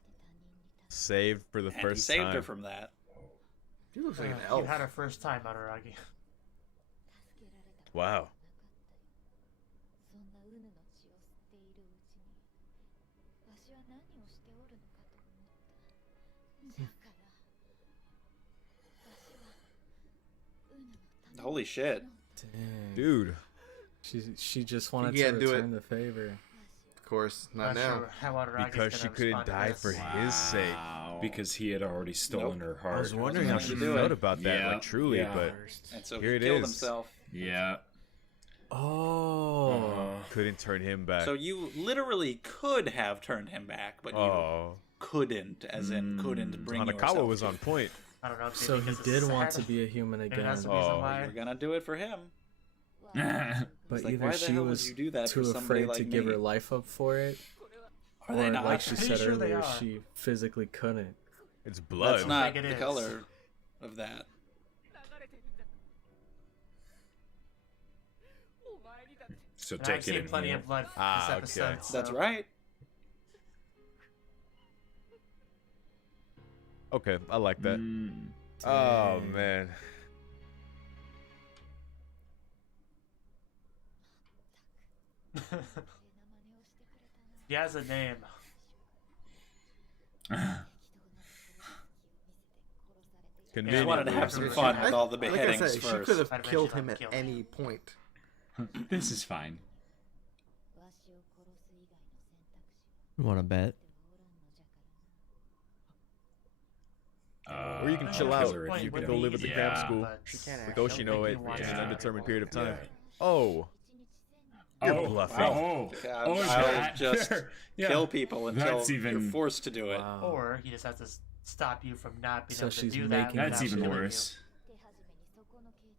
Saved for the And he first saved time. her from that. She looks like an You elf. had her first time, Araragi. Wow. Holy shit. Dang. Dude. She just wanted You to can't do it. return the favor. Of course, not now. Sure how Araragi's Because she gonna couldn't respond to die this. for his sake. Wow. Because he had already stolen her heart. I was wondering how Wasn't she meant to do felt it. about that, Yeah. like truly, Yeah. but And so Here he it killed is. himself. Yeah. Oh. couldn't turn him back. So you literally could have turned him back, but you Oh. couldn't, as in couldn't bring Hanakawa yourself was to on it. point. I don't know. Maybe So he because did it's want to sad. be a human Maybe again. that's the reason Oh. why. You're gonna do it for him. But It's like, either why the she hell would was you do that too for somebody afraid to like give me? her life up for it, Are or they not? like she Pretty said sure they earlier, are. she physically couldn't. It's blood. That's not think it the is. color of that. So And take I've it seen in plenty here. of blood Ah, this okay. episode. That's so- right. Okay, I like that. Mm. Oh Dang. man. He has a name. Just Convenient. wanted to have some fun with all the Like I beheadings said, she first. could have I'd killed mention him at killed. any point. This is fine. You want to bet? Or you can chill because out. of Point You would can go be live at the easy, cram Yeah. school but She can't with actually. Oshino think he wants in an to. undetermined period of time. Yeah. Oh, You're bluffing. Oh, I'll is that? just Yeah. kill people until That's even- you're forced to do it. Wow. Or he just has to stop you from not being So able to she's do that. making That's without even killing worse.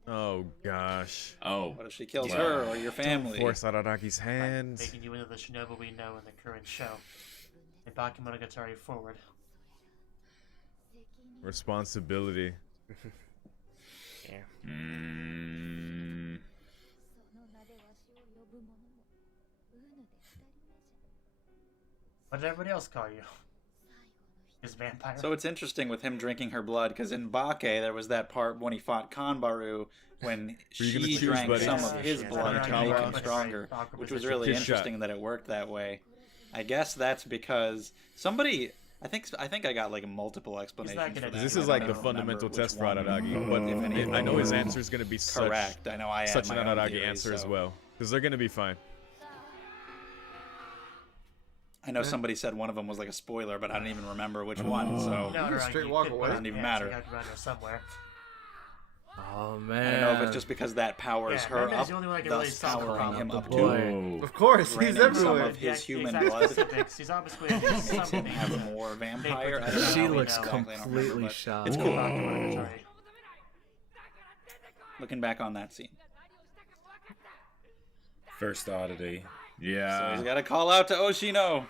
oh gosh. Oh. What if she kills Yeah. her or your family? Force Araragi's you. hands. Making you into the shinobi we know in the current show. In Bakemonogatari Forward. Responsibility. Mm. What did everybody else call you? Is vampire. So it's interesting with him drinking her blood, because in Bake there was that part when he fought Kanbaru when you gonna she choose, drank buddy? some of his Yeah, blood to make him yeah. stronger, Awkward which was position. really Good shot. interesting that it worked that way. I guess that's because somebody. I think I got like multiple explanations. gonna for do that. This I is don't like the remember fundamental which test for one, Araragi, but if any of I know his them answer is going to be such, correct. I know I such have an my own Araragi theories, answer as so- well. Because they're going to be fine. I know somebody said one of them was like a spoiler, but I don't even remember which one. So No, You can no, straight you walk could away. put Doesn't even yeah, matter. So you have to run her somewhere. Oh I man. don't know if it's just because that powers Yeah, her Batman's up, the only one that can really thus solve the powering him problem. up Boy. to Of course, he's draining some everywhere. of his human exact blood. Specifics. He's obviously going to do something. Have more vampire. I don't know She how we looks know exactly, I don't remember, completely but shocked. It's cool. Sorry. Looking back on that scene. First oddity. So Yeah. he's got to call out to Oshino.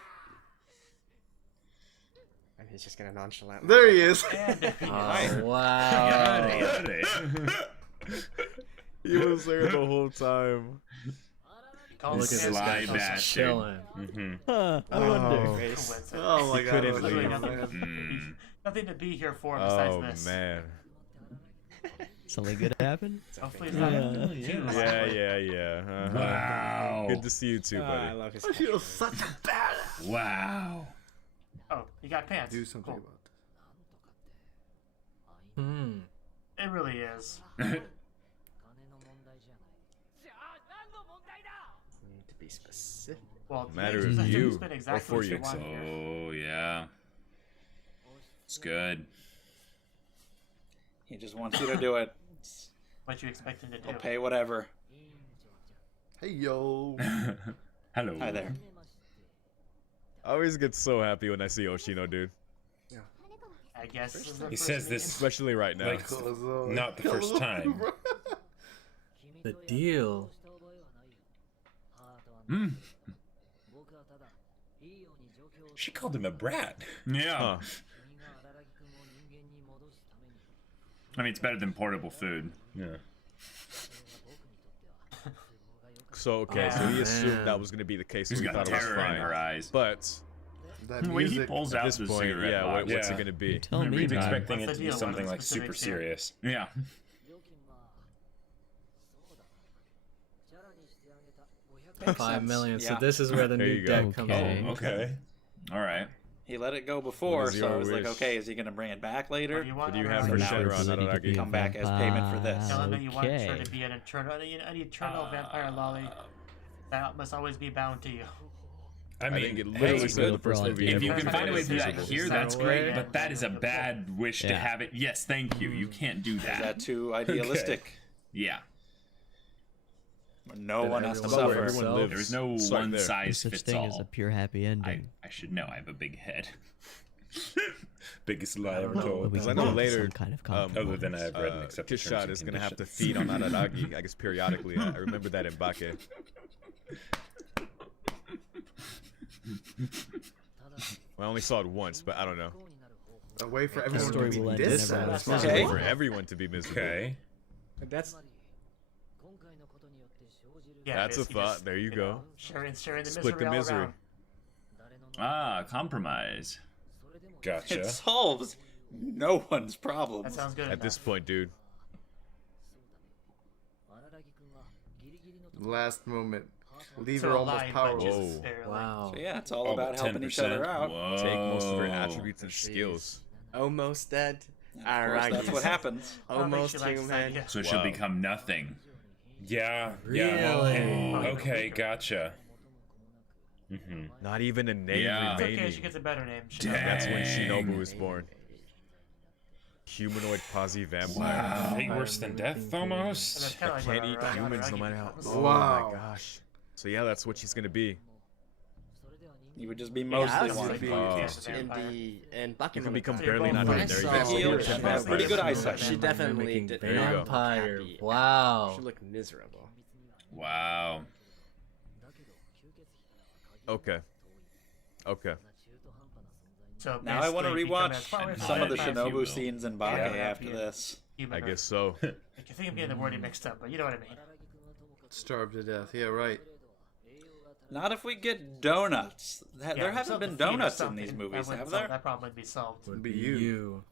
And he's just gonna nonchalantly. There he is. And Oh, wow. He was there the whole time. call Look at his this guy hands Sly down. bastard. Chilling. Mm-hmm. Huh, I wonder. Coincidence. Oh my He god. couldn't that was leave. really Nothing, nothing. nothing to be here for besides Oh this. man. Something good happened? Hopefully it's not too Yeah. Uh-huh. Wow. Good to see you too, I buddy. love his. She was such a badass. Wow. Oh, you got pants. Do something Cool. about It really is. Need to be specific. Well, Matter it's of just- you it's been exactly or for what you. want here. Oh yeah. It's good. He just wants you to do it. What you expect him to do. He'll pay whatever. Hey yo. Hello. Hi there. I always get so happy when I see Oshino, dude. I guess this is the He first says meeting. this Especially right now. like not the first time. The deal. Mm. She called him a brat. Yeah. Huh. I mean, it's better than portable food. Yeah. So okay, Oh, so he man. assumed that was gonna be the case. She's So we got thought it was terror in fine. her eyes. But That When he music. pulls at out this the point, cigarette yeah, box. what's it Yeah. gonna be? Tell me. He's man. expecting What's it the to be deal? something What are the like super specifics here? serious. Yeah. Makes 5 sense. million. Yeah. So this is where the There new you go. deck comes Okay. in. Oh, okay. All right. He let it go before, What is so I your was like, wish? okay, is he gonna bring it back What later? do you want? What do you I have don't for know. Now Shinra it's on ready to Araragi? be a Come back as payment for this. Tell him that you want her Okay. to be an eternal vampire lolly. That must always be bound to you. I I mean, think it literally hey, said the first If movie. If you ever can was find a way to do that miserable. here, that's great. But that is a Yeah. bad wish to Yeah. have it. Yes, thank you. You can't do Is that that. too idealistic? Yeah. No Then one has to everyone About where suffer. everyone lives. There's no Start one there. There's size such fits thing as a all. pure happy ending. I should know. I have a big head. biggest lie ever know. But told. we Because I can know come to later, some kind of compromise. Other than I've read and accepted terms Kishad and is gonna have to conditions. feed on Araragi, I guess periodically. I remember that in Bake. Well, I only saw it once, but I don't know. A way for The everyone story to will be end this. whenever That's it's okay. possible. For everyone to be miserable. Okay. That's Yeah, That's it a is. You thought. just, There you know, go. Sharing the Split the all misery. around. Ah, compromise. Gotcha. It solves no one's problems. That sounds good. At this point, dude. Last moment. Leave So her almost alive, but powerless. just Whoa. barely. Wow. So yeah, it's all Oh, about but helping each other 10%. out. Whoa. Take most of her attributes and skills. almost dead. Of course, that's what happens. I don't think Almost she likes this human. idea. So she'll Wow. become nothing. Yeah. Really? Yeah. Okay. Gotcha. Mm-hmm. Not even a name Yeah. It's okay, remaining. she gets a better name. She Dang. That's when Dang. Shinobu was born. Humanoid quasi-vampire. Wow. Fate worse than death, And almost. that's kinda like Can't what eat our humans no Araragi matter how. becomes. Oh Wow. my gosh. So yeah, that's what she's gonna be. You would just be Yeah, mostly I was one. gonna be Oh. in Bakuman. You can become So barely you're not both even there. You fine. can So- still Yeah, become she has pretty good vampires. eyesight. She definitely Mimicking did There you not go. look Vampire. happy. Wow. She looked miserable. Wow. Okay. Okay. So Now I want to basically become as rewatch far as some of the If you Shinobu will. scenes in Bake Yeah. after this. human I are. guess so. I think I'm getting the wording mixed up, but you know what I mean. Starved to death. Yeah, right. Not if we get donuts. There haven't something been to feed or donuts in these something. movies, That have would solve- there? That problem would be solved. Would be be you. you.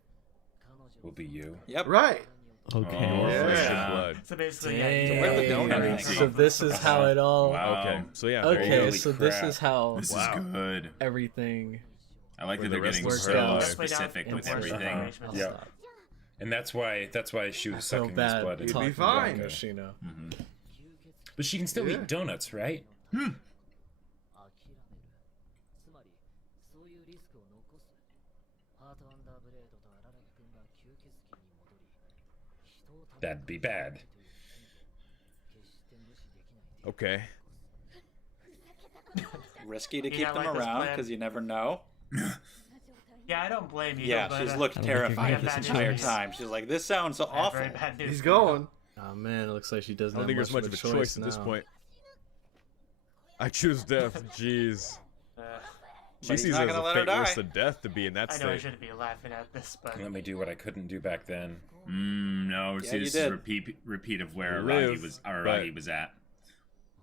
Will be you. Yep. Right. Okay. More Yeah. flesh and blood. So basically, Dang. So where'd the donut thing So come from? this is how it all. Wow. Okay, so yeah. there you Okay, go. Holy so this crap. is how This Wow. is good. everything. I like Where that the they're rest getting works so out. specific with Works out. everything. Uh-huh. Yeah. And that's why she I was feel sucking his bad blood. You'd be talking fine. about Yoshino. But she can still Yeah. eat donuts, right? That'd be bad. Okay. Risky to You keep not them like this around plan? because you never know. Yeah, I don't blame you. Yeah, but, she's uh, looked terrified yeah, this bad entire news. time. She's like, this sounds I have awful. very bad news He's for you. going. Oh man, it looks like she doesn't I don't have think there's much of a choice at this now. point. I choose death. Jeez. She he's sees not it as gonna a let her fate worse die. than death to be in that I know I state. shouldn't be laughing at this, but Let me do what I couldn't do back then. No, Yeah, see, you this did. is repeat of where Live, Aragi was at.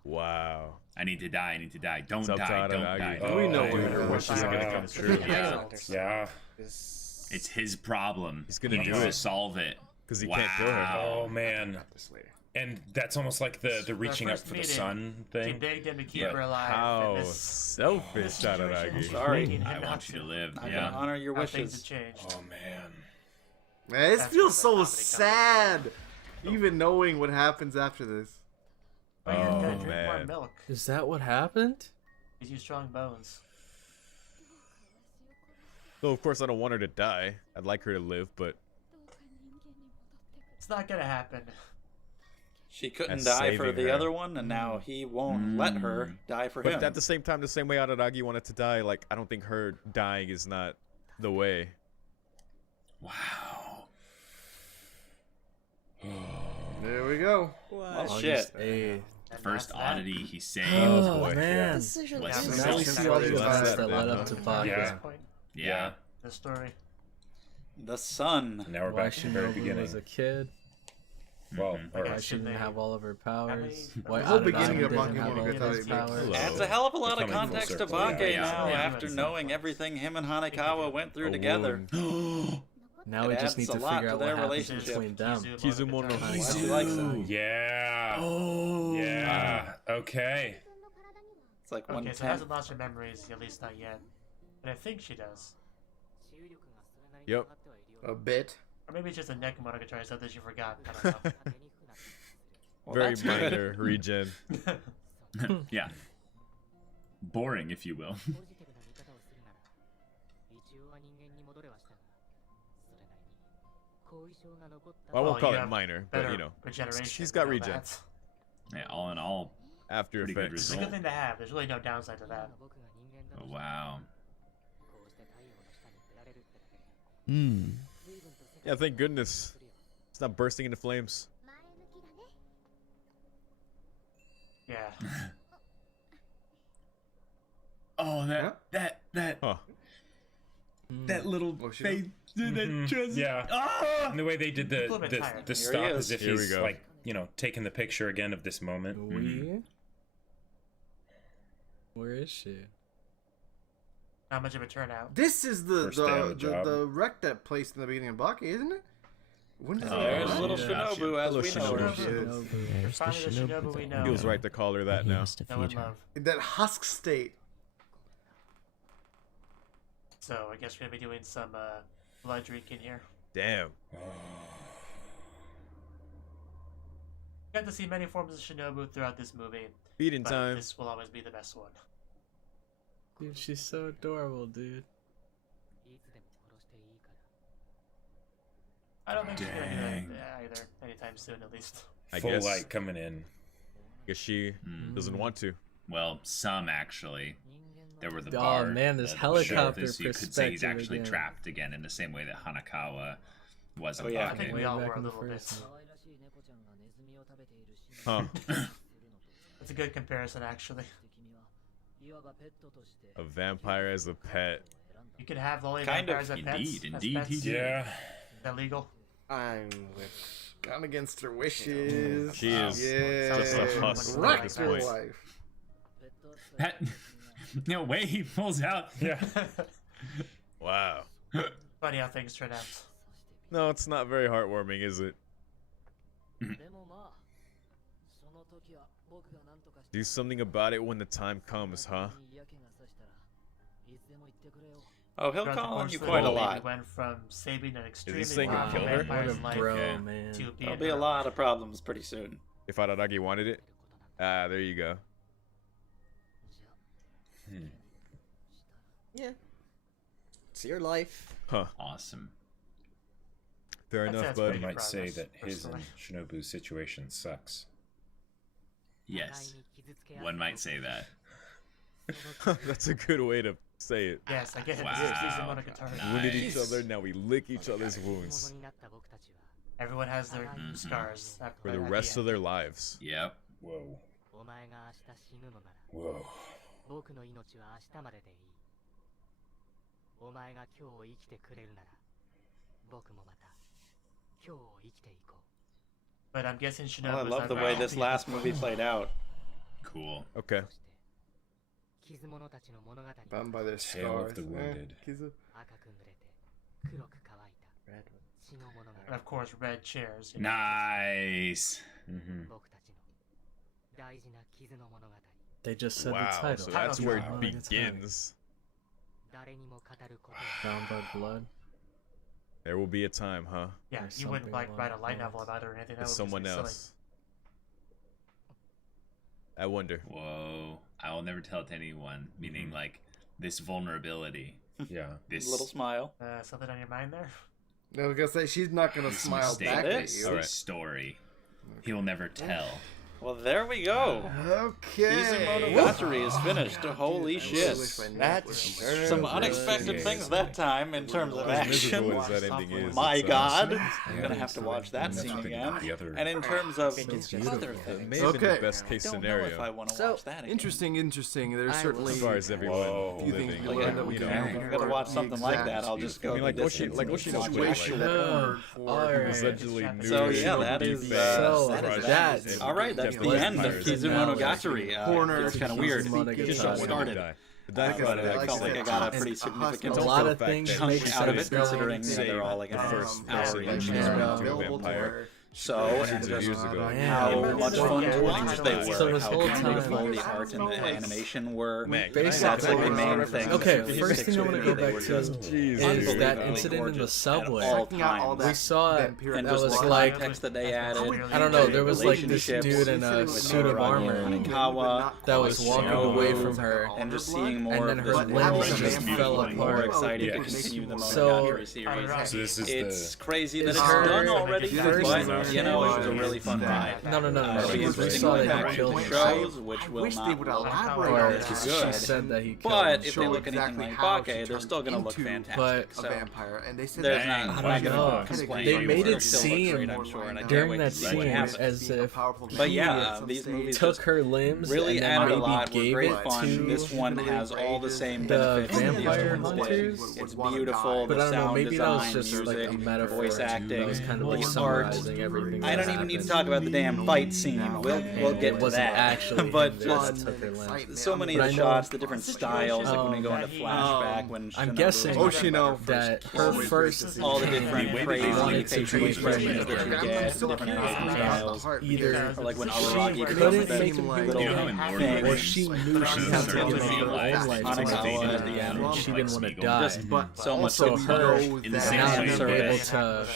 Wow. I need to die. I need to die. Don't What's up, die. Todd Don't and die. Aggie? Don't We know die. where your wishes are gonna come true. Yeah. Yeah. It's his problem. He's gonna he do needs to it. solve it. 'Cause he can't kill her. Oh man. This later. And that's almost like the reaching up first for the meeting, sun she thing. begged him to keep But her alive. How and this selfish, situation, Tadaragi. she's Sorry. making I him want not you to live. I'm Yeah. gonna honor your how things have wishes. changed. Oh man. Man, this That's feels where the so comedy comes sad. Even knowing what happens after this. But you gotta Oh, drink more man. milk. Is that what happened? Gives you strong bones. So of course I don't want her to die. I'd like her to live, but It's not gonna happen. She couldn't That's die for saving the her. other one, and now he won't let her die for him. but at the same time, the same way Araragi wanted to die, like I don't think her dying is not the way. Wow. There we go. Well, Oh, shit. just- hey. The first that's that. oddity he saved. Oh boy. man. was Yeah, Now we Decision see all the Decision events Decision that led up to Decision Baga. Yeah. At this point, Yeah. the story. The sun. Now we're Why back to the very Shinobu beginning. was a kid. Well, Mhm. or Why Should she didn't they- have all of her powers. The Why whole Araragi beginning of didn't have all of Monogatari his makes- powers. Hello. Adds a hell of a lot We're of coming full context to circle, Bake yeah. now Yeah. after knowing everything him and Hanekawa went through A together. wound. Now It we just adds need a to lot figure to out their what happens relationship. between them. Kizumonogatari. Why she likes it. yeah. Oh. Yeah. Okay. It's like one Okay, so ten. hasn't lost her memories, at least not yet. But I think she does. Yep. A bit. Or maybe it's just a Nekomonogatari stuff that she forgot. I don't know. Well, Very that's good. minor regen. Yeah. Boring, if you will. Well, I won't Well, call you it have minor, but Better you know, regeneration. she's got we know regen. that. Yeah, all in all, after Pretty good effects. It's a good thing to have. There's really no downside to that. oh, wow. Hmm. Yeah, thank goodness it's not bursting into flames. Yeah. Oh, Huh? that Huh. little Motion. face, that Mhm. transi- Yeah. Ah! And the way they did the little bit tired. the Here he stop is. as if Here we he's go. like, you know, taking the picture again of this moment. We? Where is she? Not much of a turnout. This is the First day on the job. the wreck that placed in the beginning of Baki, isn't it? When does it There's happen? little Yeah. Shinobu as we know her. Shinobu. There's the Finally the Shinobu we Shinobu. know. Feels right to call her that He now. has to No one feed her. love. In that husk state. So I guess we're gonna be doing some blood drinking here. Damn. Got to see many forms of Shinobu throughout this movie, Feeding but time. this will always be the best one. Dude, she's so adorable, dude. I don't think she's gonna Dang. do that either anytime soon, at least. I Full guess. light coming in. Guess she doesn't want to. Well, some actually. There were the Oh, bar. man, this the helicopter so you could say he's perspective actually again. trapped again in the same way that Hanekawa was in Oh, yeah. I think Bake. we Way all back were a in the little bit. first Huh. It's a good comparison, actually. A vampire as a pet. You can have lolly Kind of. vampires as pets. Indeed, as indeed pets. he did. Yeah. Is that legal? I'm with. Gone against her wishes. She is Yeah. just a husk at Wrecked this her point. life. No way he pulls out. Yeah. Wow. Funny how things turn out. No, it's not very heartwarming, is it? Do something about it when the time comes, huh? Oh, he'll Throughout the call on course you of the quite a movie, lot. He went from saving an extremely saying he'll powerful kill her? vampire's What a life bro, to man. being There'll be a lot of problems pretty soon. If Araragi wanted it. Ah, there you go. Yeah. It's your life. Huh. Awesome. Fair I'd say enough, that's I buddy. pretty might say progress, that his and personally. Shinobu's situation sucks. Yes. One might say that. That's a good way to say it. Yes, I get it. Wow. This is Kizumonogatari. Wounded each Nice. other, now we lick each other's wounds. Everyone has their scars. For the rest of their lives. Yep. Whoa. Whoa. 僕の命は明日まででいい。お前が今日を生きてくれるなら、僕もまた今日を生きていこう。 But I'm guessing Well, I Shinobu's love the not way ready. this last movie played out. Cool. Okay. 傷物たちの物語が Bound by their Tale of scars. the wounded. Kizu. 赤く濡れて黒く乾いた Red 血の物語。 And of course, red chairs. You know. Nice. Mm-hmm. 僕たちの大事な傷の物語。 They just said the Wow, title. so that's where it Wow. begins. 誰にも語ること Bound by blood. There will be a time, huh? Yeah, There's you wouldn't something like along write a those light lines. novel about it or anything. That With would someone be silly. else. I wonder. Whoa. I will never tell it to anyone. Meaning, like, this vulnerability. Yeah. This Little smile. Something on your mind there? I was gonna say she's not gonna this smile mistake, back at this you. Alright. story. He will never tell. Well, there we go. Okay. Kizumonogatari is finished. Holy shit. That's Some unexpected things that time in terms of As miserable action. as that ending is. My it's, God. Yeah. I'm gonna have to watch that That's scene been again. the other- And in terms of So other beautiful. It things, may have been Okay. the best case I don't know scenario. if I want to So watch that again. Interesting. There's certainly As far as everyone Whoa. few things living, we Like, learned that we you can know, have if I'm for gonna watch the something like exact that, I'll just go I mean, like to this Oshi- like Oshino watch Squid, it. situation like, No. for Alright. essentially new So, yeah, that Shinobi is, fans, so crushed that- and All right, that's kept the those end of fires. Kizumonogatari. Corner It's kind of weird. Kizumonogatari. The show Someone would started, die. The die but cut I back felt like I said, got a and pretty a significant A hospital lot of back things then. chunk make out of it, sense. considering Say they're all like an the first hour person each. to Yeah. turn into a available to vampire. her. So, Hundreds and of just years ago. how Man. much fun to watch they were, So this how whole time- beautiful the art and the animation were. Man, That's like the main thing. Okay, that first sticks thing I with want me. to go They back were to just Jeez, is dude. that unbelievably incident in the gorgeous subway. at all Checking out all times. that We saw it, vampire- And that just was was the like- context that they added. I don't know, there was like this relationships dude in a with suit of Araragi armor and Hanekawa, that was walking away from her, and just seeing and more then of her this limbs world just just fell more apart. excited Yeah. to continue the So- Monogatari series. So this is It's the crazy that Is it's her- done already, First- but you know, it was a really fun ride. No, It'll be we interesting saw to that look he at killed the himself. shows, which will wish they not would look elaborate Or on as that. she good. said that he killed But if they show look anything exactly like how Bake, she they're turned still going to look into fantastic. But- a So vampire, and they said there's that not, I I'm don't not going know. to complain. They made it Still looks seem great, I'm sure, and I can't during wait that to see what scene happens. as if But yeah, these movies took just her limbs really and then added a maybe lot. Were gave great it fun. to This one has all the same the benefits that the vampire other ones did. hunters. It's beautiful. But The I don't know, sound maybe that was design, just like music, a metaphor voice that acting, was kind of like the art. summarizing everything. I that don't even need to happened. talk about the damn fight scene. We'll And get it to wasn't that. actually But him there that just took her limbs. so many But of the I know- shots, the different styles, like when they go into flashback, when I'm Shinobu guessing was talking about her that first her kiss, first all the different crazy wanted to facial be expressions that pregnant. you get, the different styles. Either Or like when she Araragi couldn't becomes make that him like- do You know how it, in Lord of thing, the or Rings, she like, knew she had to certain give up her own lives, life to Hanekawa save at the her, end, and she like didn't want to Smeagol. die. but So much So we her know in the that same not way. being service.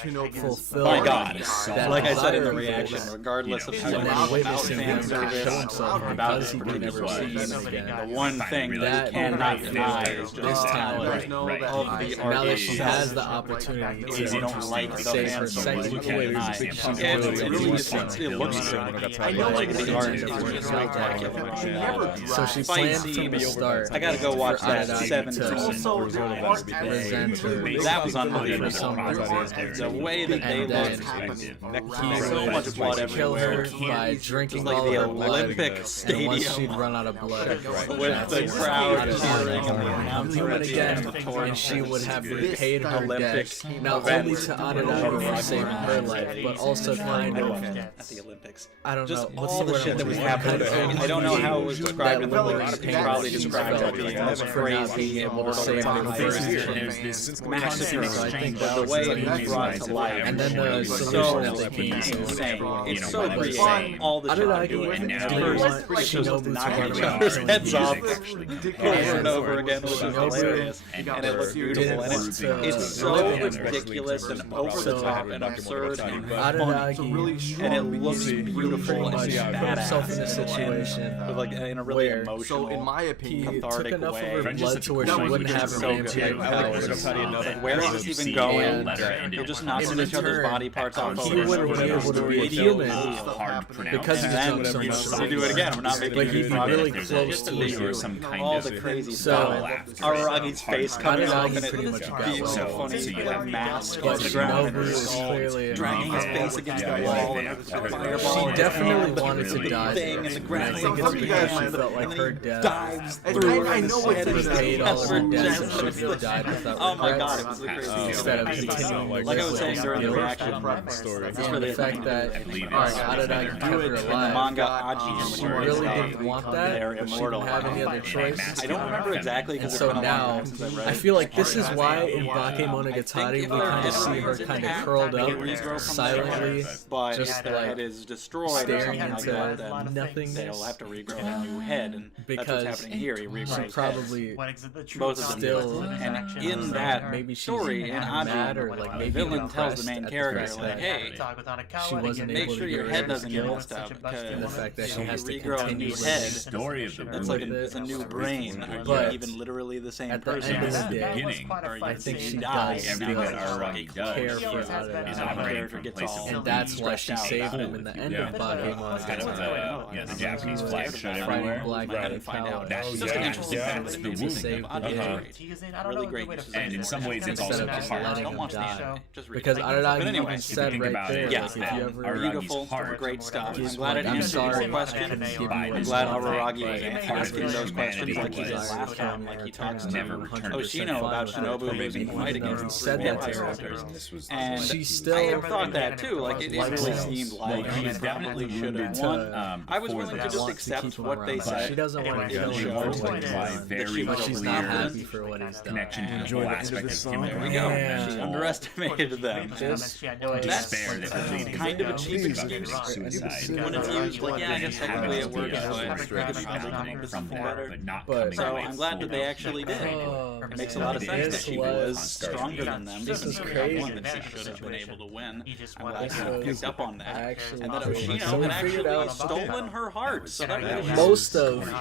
able to fulfill My God. that Like I said in the desire reaction, for regardless You of know, how and much then about witnessing him fan show service, himself about because he the could never previous see ones, him again. the one thing that That- you cannot Right, deny right, is right, this just time, how There's no right. that of I- the Now art that is she has the opportunity if you to don't like the save fan her so sight, much, you look away, can't there's a deny. big And chunk of it it. really It's it looks Kizumonogatari. I know like it's the art different. is just It's not spectacular. like- She never So she drives. Fight planned from scene the is- start. I gotta go watch for that Araragi 17 to Also, There's the one of art them as to be resent her That was unbelievable. for some reason. The way that they And then looked connected he to would so much blood kill her everywhere. by drinking Just like all the her blood. Olympic And once Stadium. she'd run out of blood, With that's the when crowd Adachi cheering and the would announcer become at the again, end of the tournament. and she would have repaid her Olympic debt, not event. only to Adaragi for saving her life, but also kind of, At the Olympics. I don't Just know, what's all the the word shit I'm that was looking for? happening. Kind of I don't know how it was described in the lowering lyrics. pain It's probably that she described felt as being for not crazy, being able to immortal save her type of first thing. year. There's this Massacre. So I think But the way it was brought to life, And then the it's solution so that they came to. insane. It's know, so what I'm creative. saying. All the shit they're Adaragi doing. And now didn't want First, Shinobu just to knocking run each around other's killing heads off people. over and over again, which is Shinobu hilarious. And it looks beautiful. And it's so ridiculous and over the top and absurd and funny. Adaragi And it looks pretty beautiful and much put himself in a badass. situation With like in a really where emotional, So in my he opinion, took cathartic enough way. of her blood to where she wouldn't have her so good. vampire I like powers. Like, where is this even going? They're just knocking each other's body parts off. He wouldn't be able to be a human because he and took so then much you do it again. We're not making But he'd be progress. really There's close just to leave you. you some kind all of the crazy So, stuff. Araragi's face coming off and Adaragi pretty it much got being so well. funny, like mask But on the ground and Shinobu her is skull clearly dragging his face against the wall and there's a fireball. She definitely wanted to Big die. thing in the And I ground. think it's because she felt like her death Dives And through I know what his you're head and repaid all of her her debts and chest. she should have died without Oh my god, regrets it was the craziest. instead of continuing to Like I live was with saying this during the guilt. reaction, story. that's And where the they fact that Adaragi kept her in the alive, manga Aji, she really didn't want that, they're but she immortal. didn't have any other choice. I don't remember exactly And because so now, I feel like this is why in Bakemonogatari we kind of see her kind of curled up, silently, but just if their head is destroyed or staring something like that, into then nothingness. they'll have to regrow a new head, and Because that's what's happening here. He regrows she heads. probably What is it, the true Both of them still, consequences of and actions in and that maybe she's story in mad Aji, or like the maybe villain tells depressed the main at character, fact like, that hey, talk with Hanakawa she to wasn't get make able sure to your get head rid doesn't of get guilt messed up and the because fact that if she you has to regrow a continue new to head. live. Story of the That's like movie. it's a new brain. Are But you even literally the same at the person? end of the that day, was quite a Or fight I think scene. she die. does Everything that still Araragi care does for is Adaragi. operating from a place of And that's why she saved him in the end of That's Bakemonogatari. the Japanese He flag was showed fighting everywhere. Black Hanakawa. That's Just an interesting yeah. fact that The made me wound. think saved of the Aji. day. I don't know Really a great good way to use of put And it. in some It's ways, kinda it's like also that just hard. letting Don't him watch the die. show. Just read Because it. Adaragi But anyway, even said think right about there, it, yeah, like, if you ever beautiful, heart great stuff. I'm just glad it I'm answered sorry, your question. I couldn't give you I'm I'm what glad you wanted, Araragi but was if asking you those ever questions like he did desire last to time, return, like he talks to never I'm returned. 100% Oshino about fine with Shinobu it. losing the fight Even though against he the said that vampire to her. hunters. This was And She I still had thought that too. Like it Like really that. seemed like Well, she she's probably definitely should have wounded won. I was before willing to that. just wants to keep accept him what they around, but said. she doesn't want to in kill the him show. for what he's by done. very But she's not clear happy for what he's done. connection to the Enjoy whole the end of aspect this of him. song. There we go. Yeah. She underestimated them. Just That's kind of a cheap excuse Suicide. when it's used. Like, yeah, I guess technically it works, but I could probably come up with from something that, better. but not But- coming So away I'm glad that they full actually did. Oh, It makes a lot of sense that this she was was stronger than them. this even is though she crazy. won, that she should have been able to win. I'm glad This she was picked up on that. actually And that pretty Oshino So we had figured actually out stolen her heart. So that was most of the